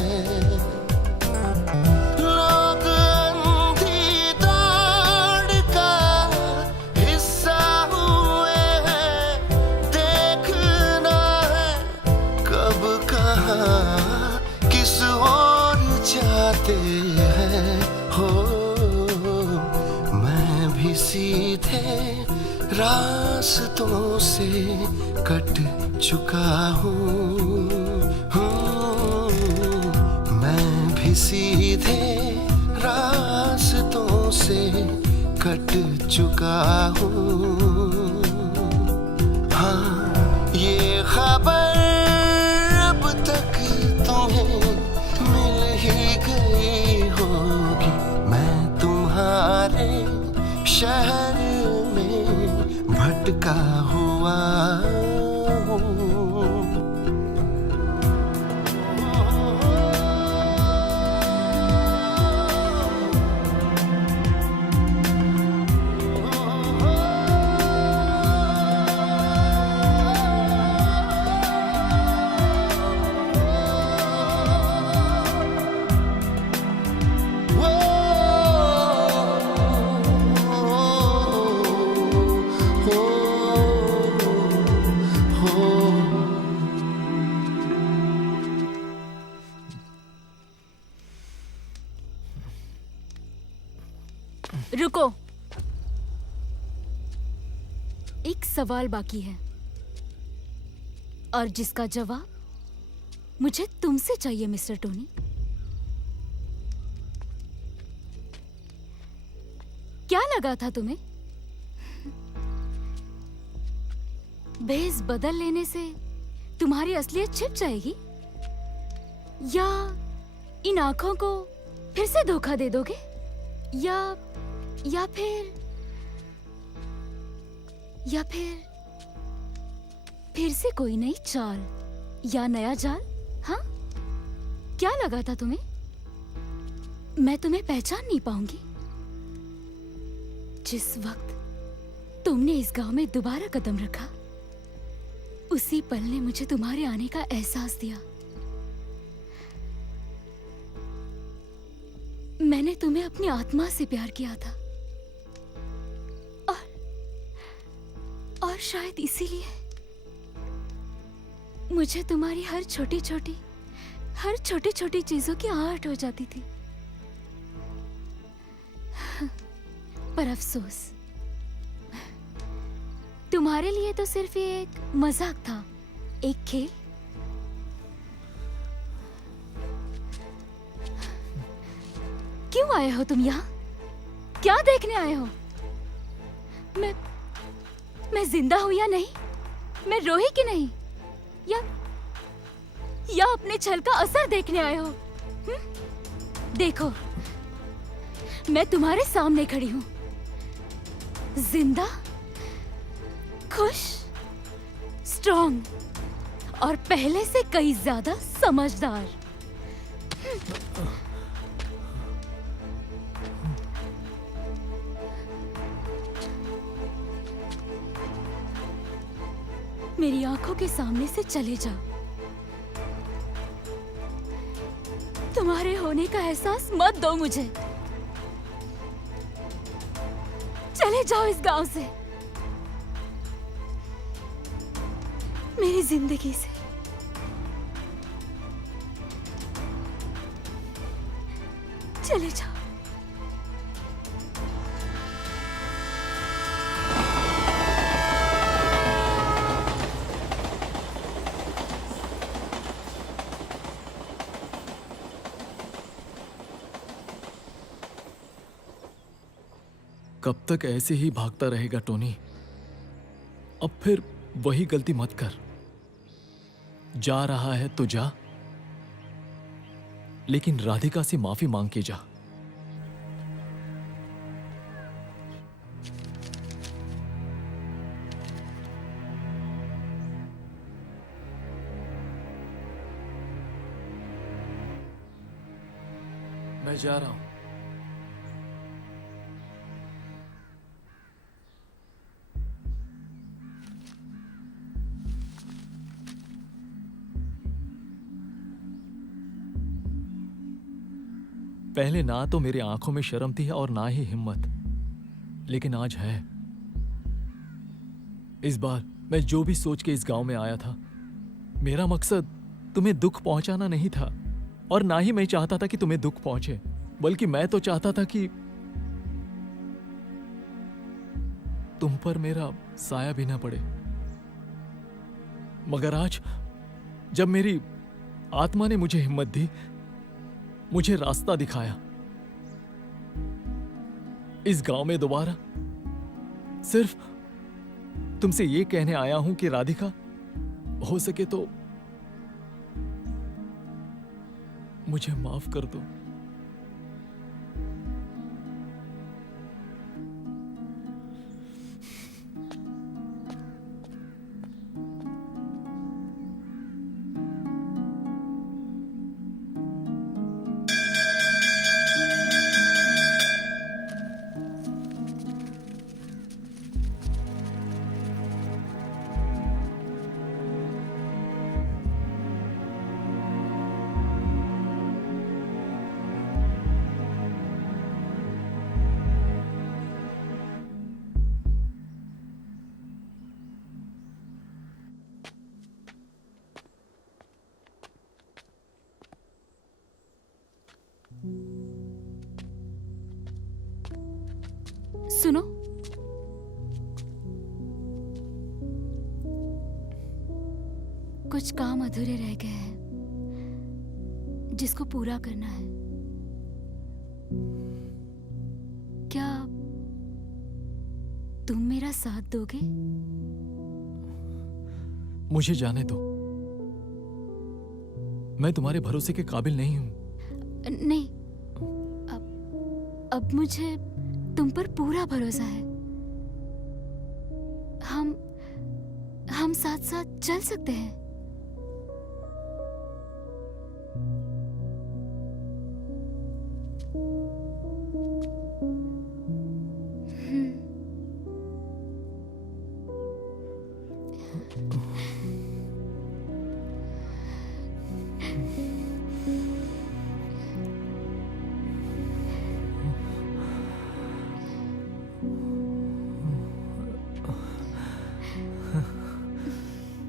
लोग अंधी दौड़ का हिस्सा हुए हैं, देखना है कब कहाँ किस ओर जाते हैं हो। मैं भी सीधे रास्तों से कट चुका हूँ, मैं भी सीधे रास्तों से कट चुका हूँ। हाँ ये खबर अब तक तुम्हें मिल ही गई होगी, मैं तुम्हारे शहर में भटका हुआ हूँ। रुको, एक सवाल बाकी है और जिसका जवाब मुझे तुमसे चाहिए मिस्टर टोनी। क्या लगा था तुम्हें? भेष बदल लेने से तुम्हारी असलियत छिप जाएगी, या इन आंखों को फिर से धोखा दे दोगे, या फिर से कोई नई चाल या नया जाल? हाँ, क्या लगा था तुम्हें मैं तुम्हें पहचान नहीं पाऊंगी? जिस वक्त तुमने इस गांव में दोबारा कदम रखा, उसी पल ने मुझे तुम्हारे आने का एहसास दिया। मैंने तुम्हें अपनी आत्मा से प्यार किया था, और शायद इसीलिए मुझे तुम्हारी हर छोटी छोटी चीजों की आहट हो जाती थी। पर अफसोस, तुम्हारे लिए तो सिर्फ ये एक मजाक था, एक खेल। क्यों आए हो तुम यहाँ? क्या देखने आए हो? मैं जिंदा हूं या नहीं? मैं रोही कि नहीं? या अपने छल का असर देखने आए हो? देखो, मैं तुम्हारे सामने खड़ी हूं, जिंदा, खुश, स्ट्रॉन्ग और पहले से कई ज्यादा समझदार। मेरी आंखों के सामने से चले जाओ, तुम्हारे होने का एहसास मत दो मुझे। चले जाओ इस गांव से, मेरी जिंदगी से। चले जाओ। कब तक ऐसे ही भागता रहेगा टोनी? अब फिर वही गलती मत कर। जा रहा है तो जा, लेकिन राधिका से माफी मांग के जा। मैं जा रहा हूं। पहले ना तो मेरी आंखों में शर्म थी और ना ही हिम्मत, लेकिन आज है। इस बार मैं जो भी सोच के इस गांव में आया था, मेरा मकसद तुम्हें दुख पहुंचाना नहीं था, और ना ही मैं चाहता था कि तुम्हें दुख पहुंचे, बल्कि मैं तो चाहता था कि तुम पर मेरा साया भी ना पड़े। मगर आज जब मेरी आत्मा ने मुझे हिम्मत दी, मुझे रास्ता दिखाया, इस गांव में दोबारा सिर्फ तुमसे ये कहने आया हूं कि राधिका, हो सके तो मुझे माफ कर दो। सुनो, कुछ काम अधूरे रह गए हैं जिसको पूरा करना है। क्या तुम मेरा साथ दोगे? मुझे जाने दो, मैं तुम्हारे भरोसे के काबिल नहीं हूं। नहीं, अब मुझे तुम पर पूरा भरोसा है। हम साथ साथ चल सकते हैं।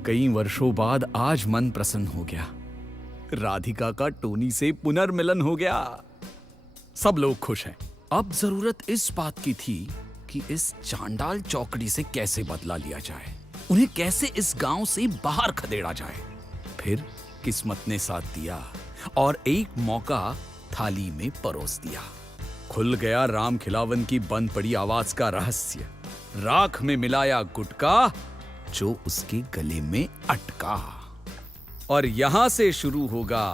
कई वर्षों बाद आज मन प्रसन्न हो गया। राधिका का टोनी से पुनर्मिलन हो गया। सब लोग खुश हैं। अब जरूरत इस बात की थी कि इस चांडाल चौकड़ी से कैसे बदला लिया जाए, उन्हें कैसे इस गांव से बाहर खदेड़ा जाए। फिर किस्मत ने साथ दिया और एक मौका थाली में परोस दिया। खुल गया राम खिलावन की बंद पड़ी आवाज का रहस्य। राख में मिलाया गुटका जो उसके गले में अटका। और यहां से शुरू होगा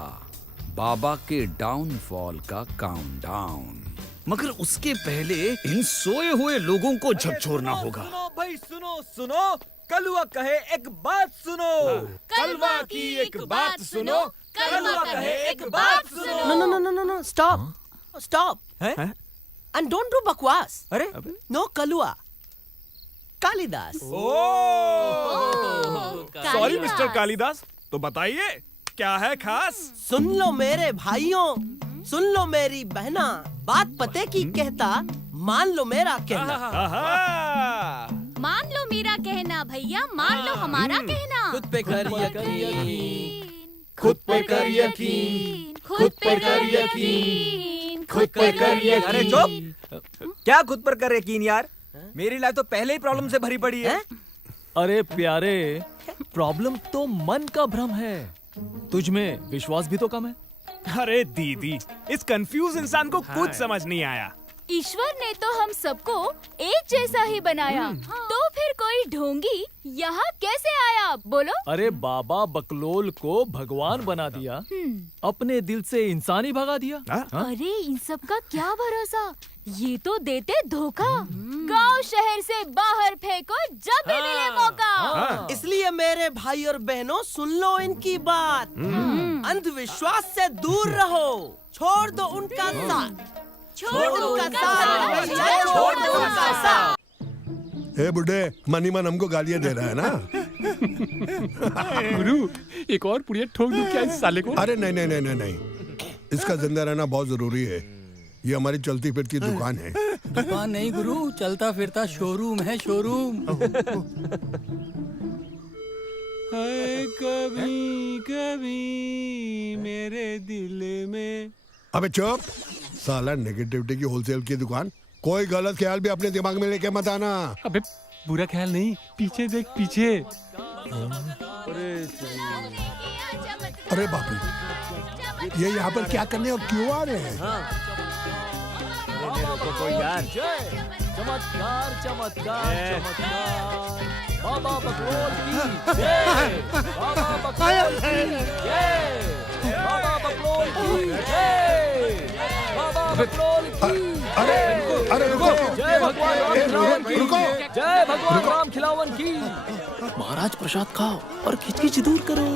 बाबा के डाउनफॉल का काउंटडाउन। मगर उसके पहले इन सोए हुए लोगों को झकझोरना होगा। सुनो भाई, सुनो। कलुआ कहे एक बात सुनो। कलवा की एक बात सुनो। कलुआ कहे एक बात सुनो। No, stop. And don't do बकवास। अरे no कलुआ, कालिदास। सॉरी मिस्टर कालिदास, तो बताइए क्या है खास? सुन लो मेरे भाइयों, सुन लो मेरी बहना, बात पते की कहता, मान लो मेरा कहना। मान लो मेरा कहना भैया, मान लो हमारा कहना। खुद पे कर यकीन, खुद पे कर यकीन, खुद पे कर यकीन, खुद पे कर यकीन। अरे चुप! क्या खुद पर कर यकीन यार? मेरी लाइफ तो पहले ही प्रॉब्लम से भरी पड़ी है। अरे प्यारे, प्रॉब्लम तो मन का भ्रम है, तुझ में विश्वास भी तो कम है। अरे दीदी, इस कंफ्यूज इंसान को कुछ समझ नहीं आया। ईश्वर ने तो हम सबको एक जैसा ही बनाया, तो फिर कोई ढोंगी यहाँ कैसे आया बोलो? अरे बाबा बकलोल को भगवान बना दिया, अपने दिल से इंसान ही भगा दिया। अरे इन सब का क्या भरोसा, ये तो देते धोखा। गांव शहर से बाहर फेंको जब भी मिले मौका। इसलिए मेरे भाई और बहनों सुन लो इनकी बात, अंधविश्वास से दूर रहो, छोड़ दो उनका साथ, छोड़ दो उनका साथ, छोड़ दो उनका साथ। ए बुड्ढे, मनी मन हमको गालियां दे रहा है ना? गुरु, एक और पुड़िया ठोक दूं क्या इस साले को? अरे नहीं नहीं नहीं नहीं नहीं, इसका जिंदा रहना बहुत जरूरी है। ये हमारी चलती फिरती दुकान है। दुकान नहीं गुरु, चलता फिरता शोरूम है, शोरूम। कभी कभी मेरे दिल में। अबे चुप साला, नेगेटिविटी की होलसेल की दुकान। कोई गलत ख्याल भी अपने दिमाग में लेके मत आना। अबे बुरा ख्याल नहीं, पीछे देख पीछे। अरे बाप रे, ये यहाँ पर क्या करने और क्यों आ रहे हैं? कोई यार चमत्कार चमत्कार चमत्कार, बाबा बकलोल की जय, बाबा बकलोल की जय, बाबा बकलोल की जय, बाबा बकलोल की। अरे रुको, जय भगवान राम खिलावन की, रुको, जय भगवान राम खिलावन की। महाराज प्रसाद खाओ और खिचखिच दूर करो।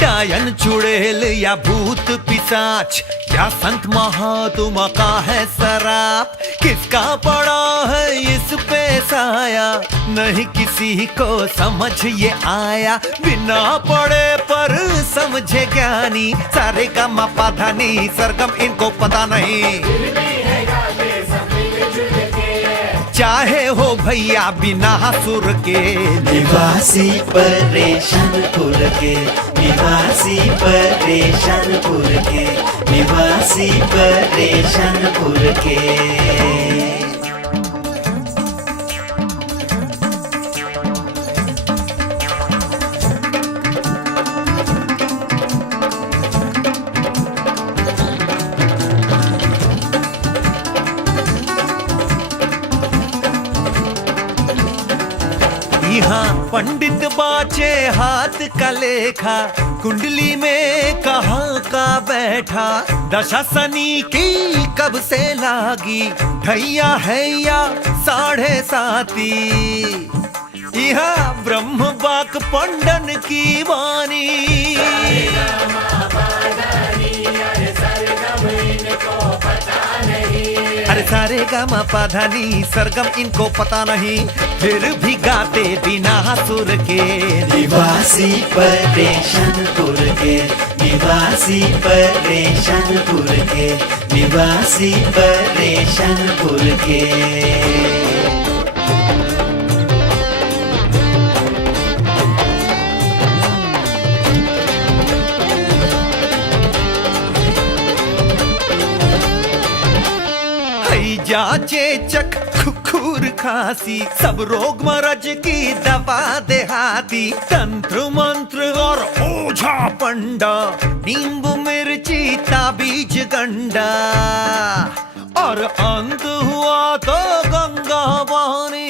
डायन चुड़ैल या भूत पिशाच या संत महात्मा का है शराप, किसका पड़ा है इस पे साया, नहीं किसी को समझ ये आया। बिना पढ़े पर समझे ज्ञानी, सारे का मापा धानी सरगम इनको पता नहीं। चाहे हो भैया बिना सुर के, निवासी परेशानपुर के, निवासी परेशानपुर के, निवासी परेशानपुर के। यहाँ पंडित बाचे हाथ का लेखा, कुंडली में कहाँ का बैठा, दशा शनि की कब से लागी, ढैया है या 7:30। यहाँ ब्रह्म बाक पंडन की वाणी, अरे सारे गामा पाधानी सरगम इनको पता नहीं, फिर भी गाते बिना सुर के। निवासी परेशानपुर के, निवासी परेशानपुर के, निवासी परेशानपुर के। जाचे चक खुर खांसी, सब रोग मरज की दवा देहाती, तंत्र मंत्र और ओझा पंडा, नींबू मिर्ची ताबीज गंडा, और अंत हुआ तो गंगा वाणी।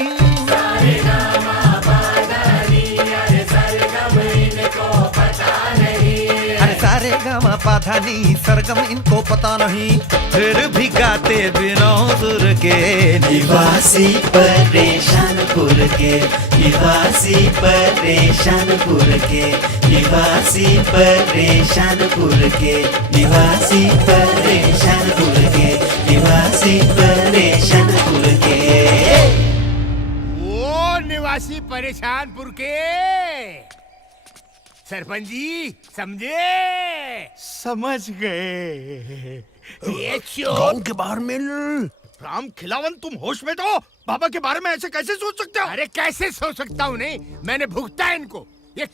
सारे गामा पाधानी सरगम इनको पता नहीं, फिर भी गाते बिना सुर के। निवासी परेशानपुर के, निवासी परेशानपुर के, निवासी परेशानपुर के, निवासी परेशानपुर के, निवासी परेशानपुर के। वो निवासी परेशानपुर के सरपंच जी समझे? समझ गए। ये गांव के बाहर मिल। राम खिलावन, तुम होश में तो? बाबा के बारे में ऐसे कैसे सोच सकते हो? अरे कैसे सोच सकता हूँ? नहीं, मैंने भुगता है इनको। ये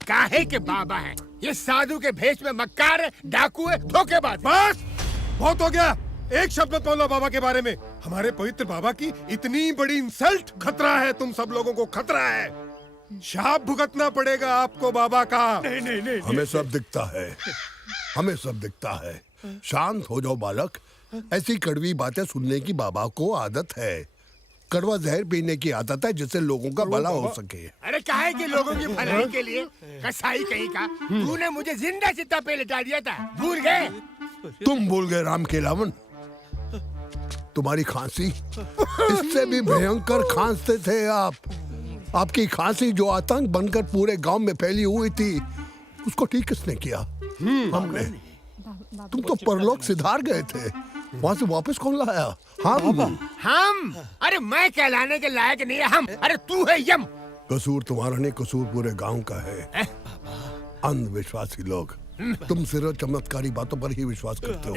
काहे के बाबा हैं? ये साधु के भेष में मक्कार है, डाकू है, धोखेबाज। बस बहुत हो गया। एक शब्द मत बोलो बाबा के बारे में। हमारे पवित्र बाबा की इतनी बड़ी इंसल्ट। खतरा है, तुम सब लोगों को खतरा है। शाप भुगतना पड़ेगा आपको बाबा का। नहीं नहीं नहीं, हमें सब दिखता है, हमें सब दिखता है। शांत हो जाओ बालक। ऐसी कड़वी बातें सुनने की बाबा को आदत है। कड़वा जहर पीने की आदत है जिससे लोगों का भला हो सके। अरे काहे के लोगों की भलाई के लिए? कसाई कहीं का, तूने मुझे जिंदा चिता पे लिटा दिया था, भूल गए? तुम भूल गए राम खिलावन? तुम्हारी खांसी, इससे भी भयंकर खांसते थे आप। आपकी खांसी जो आतंक बनकर पूरे गांव में फैली हुई थी, उसको ठीक किसने किया? हमने। तुम तो परलोक सिधार गए थे, वहां से वापस कौन लाया? हम? अरे मैं कहलाने के लायक नहीं है हम। अरे तू है यम। कसूर तुम्हारा नहीं, कसूर पूरे गांव का है। अंधविश्वासी लोग, तुम सिर्फ चमत्कारी बातों पर ही विश्वास करते हो।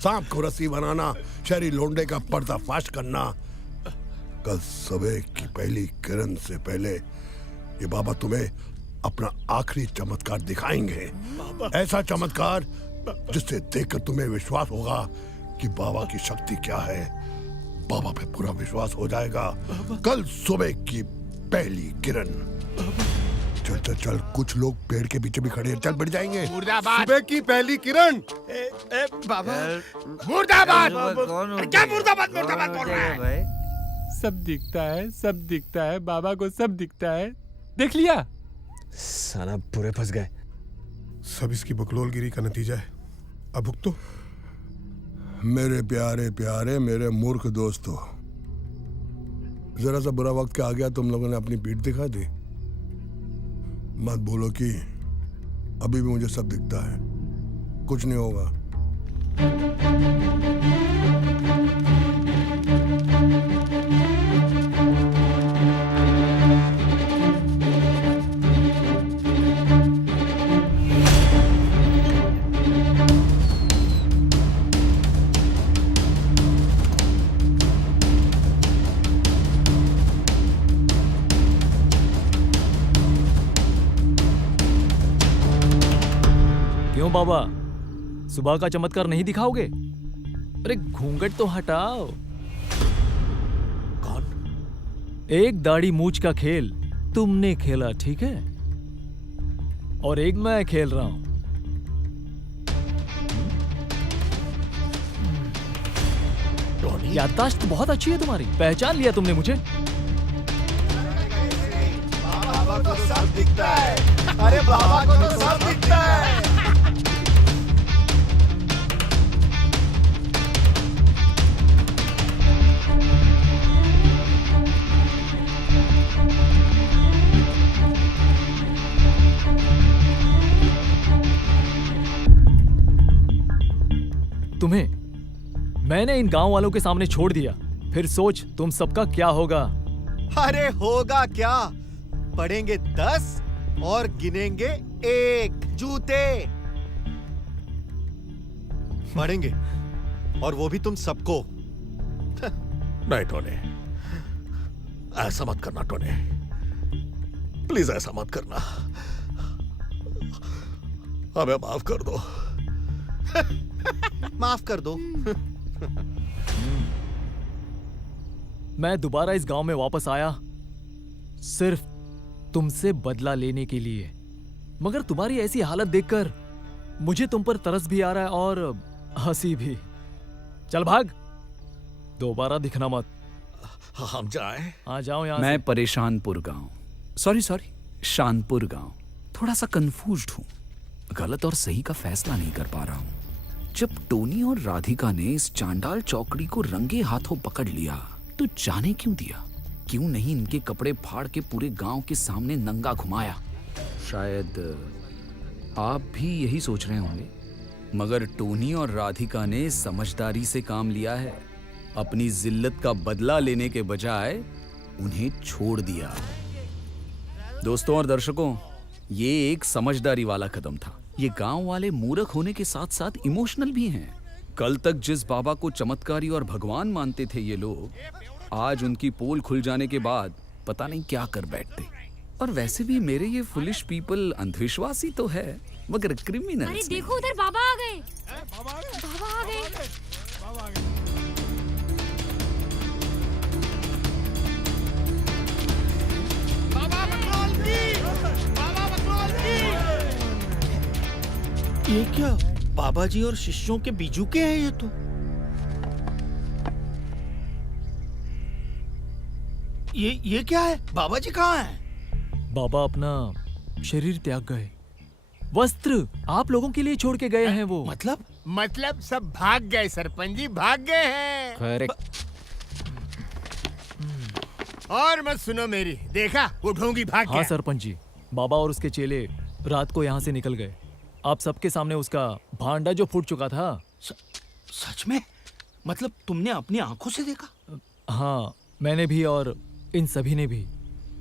सांप को रस्सी बनाना, शहरी लोंडे का पर्दाफाश करना। कल सुबह की पहली किरण से पहले ये बाबा तुम्हें अपना आखिरी चमत्कार दिखाएंगे। ऐसा चमत्कार जिससे देखकर तुम्हें विश्वास होगा कि बाबा की शक्ति क्या है। बाबा पे पूरा विश्वास हो जाएगा कल सुबह की पहली किरण। चल चल चल, कुछ लोग पेड़ के पीछे भी खड़े हैं, चल बढ़ जाएंगे। मुर्दाबाद। सुबह की पहली किरण। बाबा मुर्दाबाद। क्या मुर्दाबाद मुर्दाबाद बोल रहा है? सब दिखता है, सब दिखता है, बाबा को सब दिखता है। देख लिया? साला बुरे फंस गए। सब इसकी बकलोलगिरी का नतीजा है। अब भुगतो। मेरे प्यारे प्यारे मेरे मूर्ख दोस्तों, जरा सा बुरा वक्त क्या आ गया, तुम लोगों ने अपनी पीठ दिखा दी। मत बोलो कि अभी भी मुझे सब दिखता है। कुछ नहीं होगा। क्यों बाबा, सुबह का चमत्कार नहीं दिखाओगे? अरे घूंघट तो हटाओ। कौन? एक दाढ़ी मूछ का खेल तुमने खेला, ठीक है, और एक मैं खेल रहा हूं। याददाश्त बहुत अच्छी है तुम्हारी, पहचान लिया तुमने मुझे। बाबा को तो सब दिखता है। अरे बाबा को तो सब दिखता है। तुम्हें मैंने इन गांव वालों के सामने छोड़ दिया, फिर सोच तुम सबका क्या होगा। अरे होगा क्या, पढ़ेंगे 10 और गिनेंगे 1 जूते। पढ़ेंगे, और वो भी तुम सबको। नहीं टोने, ऐसा मत करना टोने, प्लीज ऐसा मत करना। हमें माफ कर दो। माफ कर दो। मैं दोबारा इस गांव में वापस आया सिर्फ तुमसे बदला लेने के लिए, मगर तुम्हारी ऐसी हालत देखकर मुझे तुम पर तरस भी आ रहा है और हंसी भी। चल भाग, दोबारा दिखना मत। हम जाएं? हाँ जाओ यहाँ मैं से। परेशानपुर गांव, सॉरी शानपुर गांव, थोड़ा सा कंफ्यूज्ड हूं। गलत और सही का फैसला नहीं कर पा रहा हूं। जब टोनी और राधिका ने इस चांडाल चौकड़ी को रंगे हाथों पकड़ लिया तो जाने क्यों दिया? क्यों नहीं इनके कपड़े फाड़ के पूरे गांव के सामने नंगा घुमाया? शायद आप भी यही सोच रहे होंगे, मगर टोनी और राधिका ने समझदारी से काम लिया है। अपनी जिल्लत का बदला लेने के बजाय उन्हें छोड़ दिया। दोस्तों और दर्शकों, ये एक समझदारी वाला कदम था। ये गांव वाले मूर्ख होने के साथ साथ इमोशनल भी हैं। कल तक जिस बाबा को चमत्कारी और भगवान मानते थे ये लोग, आज उनकी पोल खुल जाने के बाद पता नहीं क्या कर बैठते। और वैसे भी मेरे ये फुलिश पीपल अंधविश्वासी तो है, मगर क्रिमिनल। अरे देखो उधर बाबा आ गए। बाबा आ गए। ये क्या बाबा जी और शिष्यों के बीजू के हैं ये तो। ये क्या है? बाबा जी कहाँ हैं? बाबा अपना शरीर त्याग गए। वस्त्र आप लोगों के लिए छोड़ के गए हैं वो। मतलब सब भाग गए सरपंच जी, भाग गए हैं। करेक्ट। और मत सुनो मेरी, देखा वो ढोंगी भाग हाँ गया। सरपंच जी, बाबा और उसके चेले रात को यहाँ से निकल गए। आप सबके सामने उसका भांडा जो फूट चुका था। सच में? मतलब तुमने अपनी आंखों से देखा? हाँ, मैंने भी और इन सभी ने भी।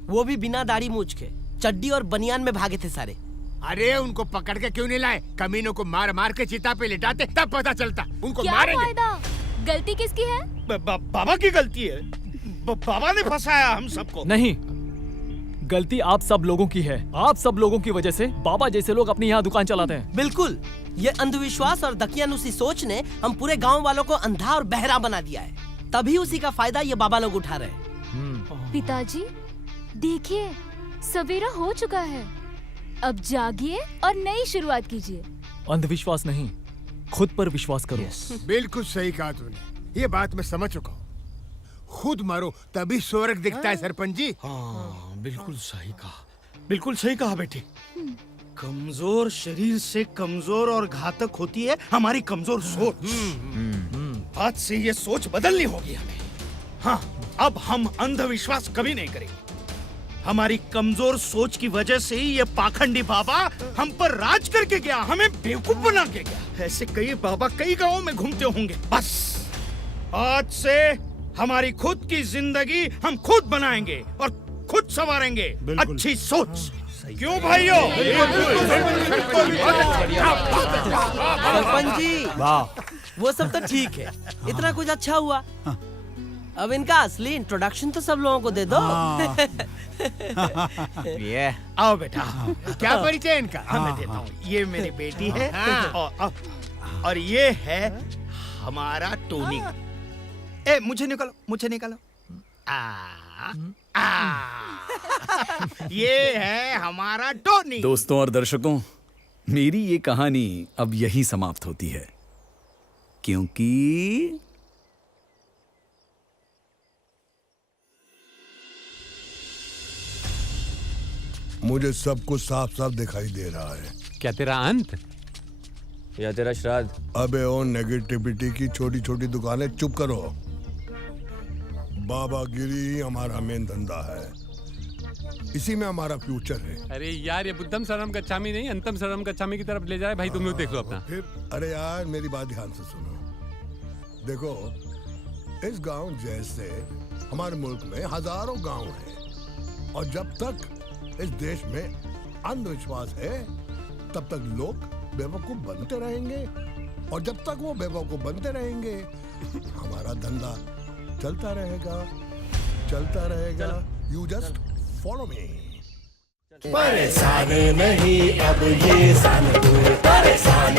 वो भी बिना दाढ़ी मूछ के, चड्डी और बनियान में भागे थे सारे। अरे उनको पकड़ के क्यों नहीं लाए? कमीनों को मार मार के चिता पे लिटाते, तब पता चलता। उनको क्या मारेंगे। फायदा? गलती किसकी है? बाबा की गलती है। बाबा ने फंसाया हम सबको। नहीं, गलती आप सब लोगों की है। आप सब लोगों की वजह से बाबा जैसे लोग अपनी यहाँ दुकान चलाते हैं। बिल्कुल, ये अंधविश्वास और दकियानुसी सोच ने हम पूरे गांव वालों को अंधा और बहरा बना दिया है। तभी उसी का फायदा ये बाबा लोग उठा रहे हैं। पिताजी, देखिए सवेरा हो चुका है। अब जागिए और नई शुरुआत कीजिए। अंधविश्वास नहीं, खुद पर विश्वास करो। बिल्कुल सही कहा तूने, ये बात मैं समझ चुका हूँ। खुद मरो तभी स्वर्ग दिखता है सरपंच जी। हाँ, बिल्कुल सही कहा, बिल्कुल सही कहा बेटी। कमजोर शरीर से कमजोर और घातक होती है हमारी कमजोर सोच। आज से ये सोच बदलनी होगी हमें। हाँ, अब हम अंधविश्वास कभी नहीं करेंगे। हमारी कमजोर सोच की वजह से ही ये पाखंडी बाबा हम पर राज करके गया, हमें बेवकूफ बना के गया। ऐसे कई बाबा कई गांवों में घूमते होंगे। बस आज से हमारी खुद की जिंदगी हम खुद बनाएंगे और खुद संवारेंगे। अच्छी सोच, क्यों भाइयों? सरपंच जी, वो सब तो ठीक है, इतना कुछ अच्छा हुआ। अब इनका असली इंट्रोडक्शन तो सब लोगों को दे दो। ये आओ बेटा, क्या परिचय इनका? मैं देता हूँ। ये मेरी बेटी है और ये है हमारा टोनी। ए, मुझे निकालो, मुझे निकालो। ये है हमारा टोनी। दोस्तों और दर्शकों, मेरी ये कहानी अब यही समाप्त होती है, क्योंकि मुझे सब कुछ साफ साफ दिखाई दे रहा है। क्या तेरा अंत या तेरा श्राद्ध? अबे ओ नेगेटिविटी की छोटी छोटी दुकानें चुप करो। बाबागिरी ही हमारा मेन धंधा है, इसी में हमारा फ्यूचर है। अरे यार, ये बुद्धम शरणम गच्छामि नहीं, अंतम शरणम गच्छामि की तरफ ले जाए। भाई तुम लोग देख लो अपना। फिर अरे यार, मेरी बात ध्यान से सुनो। देखो, इस गांव जैसे हमारे मुल्क में हजारों गांव हैं, और जब तक इस देश में अंधविश्वास है तब तक लोग बेवकूफ बनते रहेंगे, और जब तक वो बेवकूफ बनते रहेंगे हमारा धंधा चलता रहेगा। You just follow me. परेशान नहीं अब ये सान, परेशान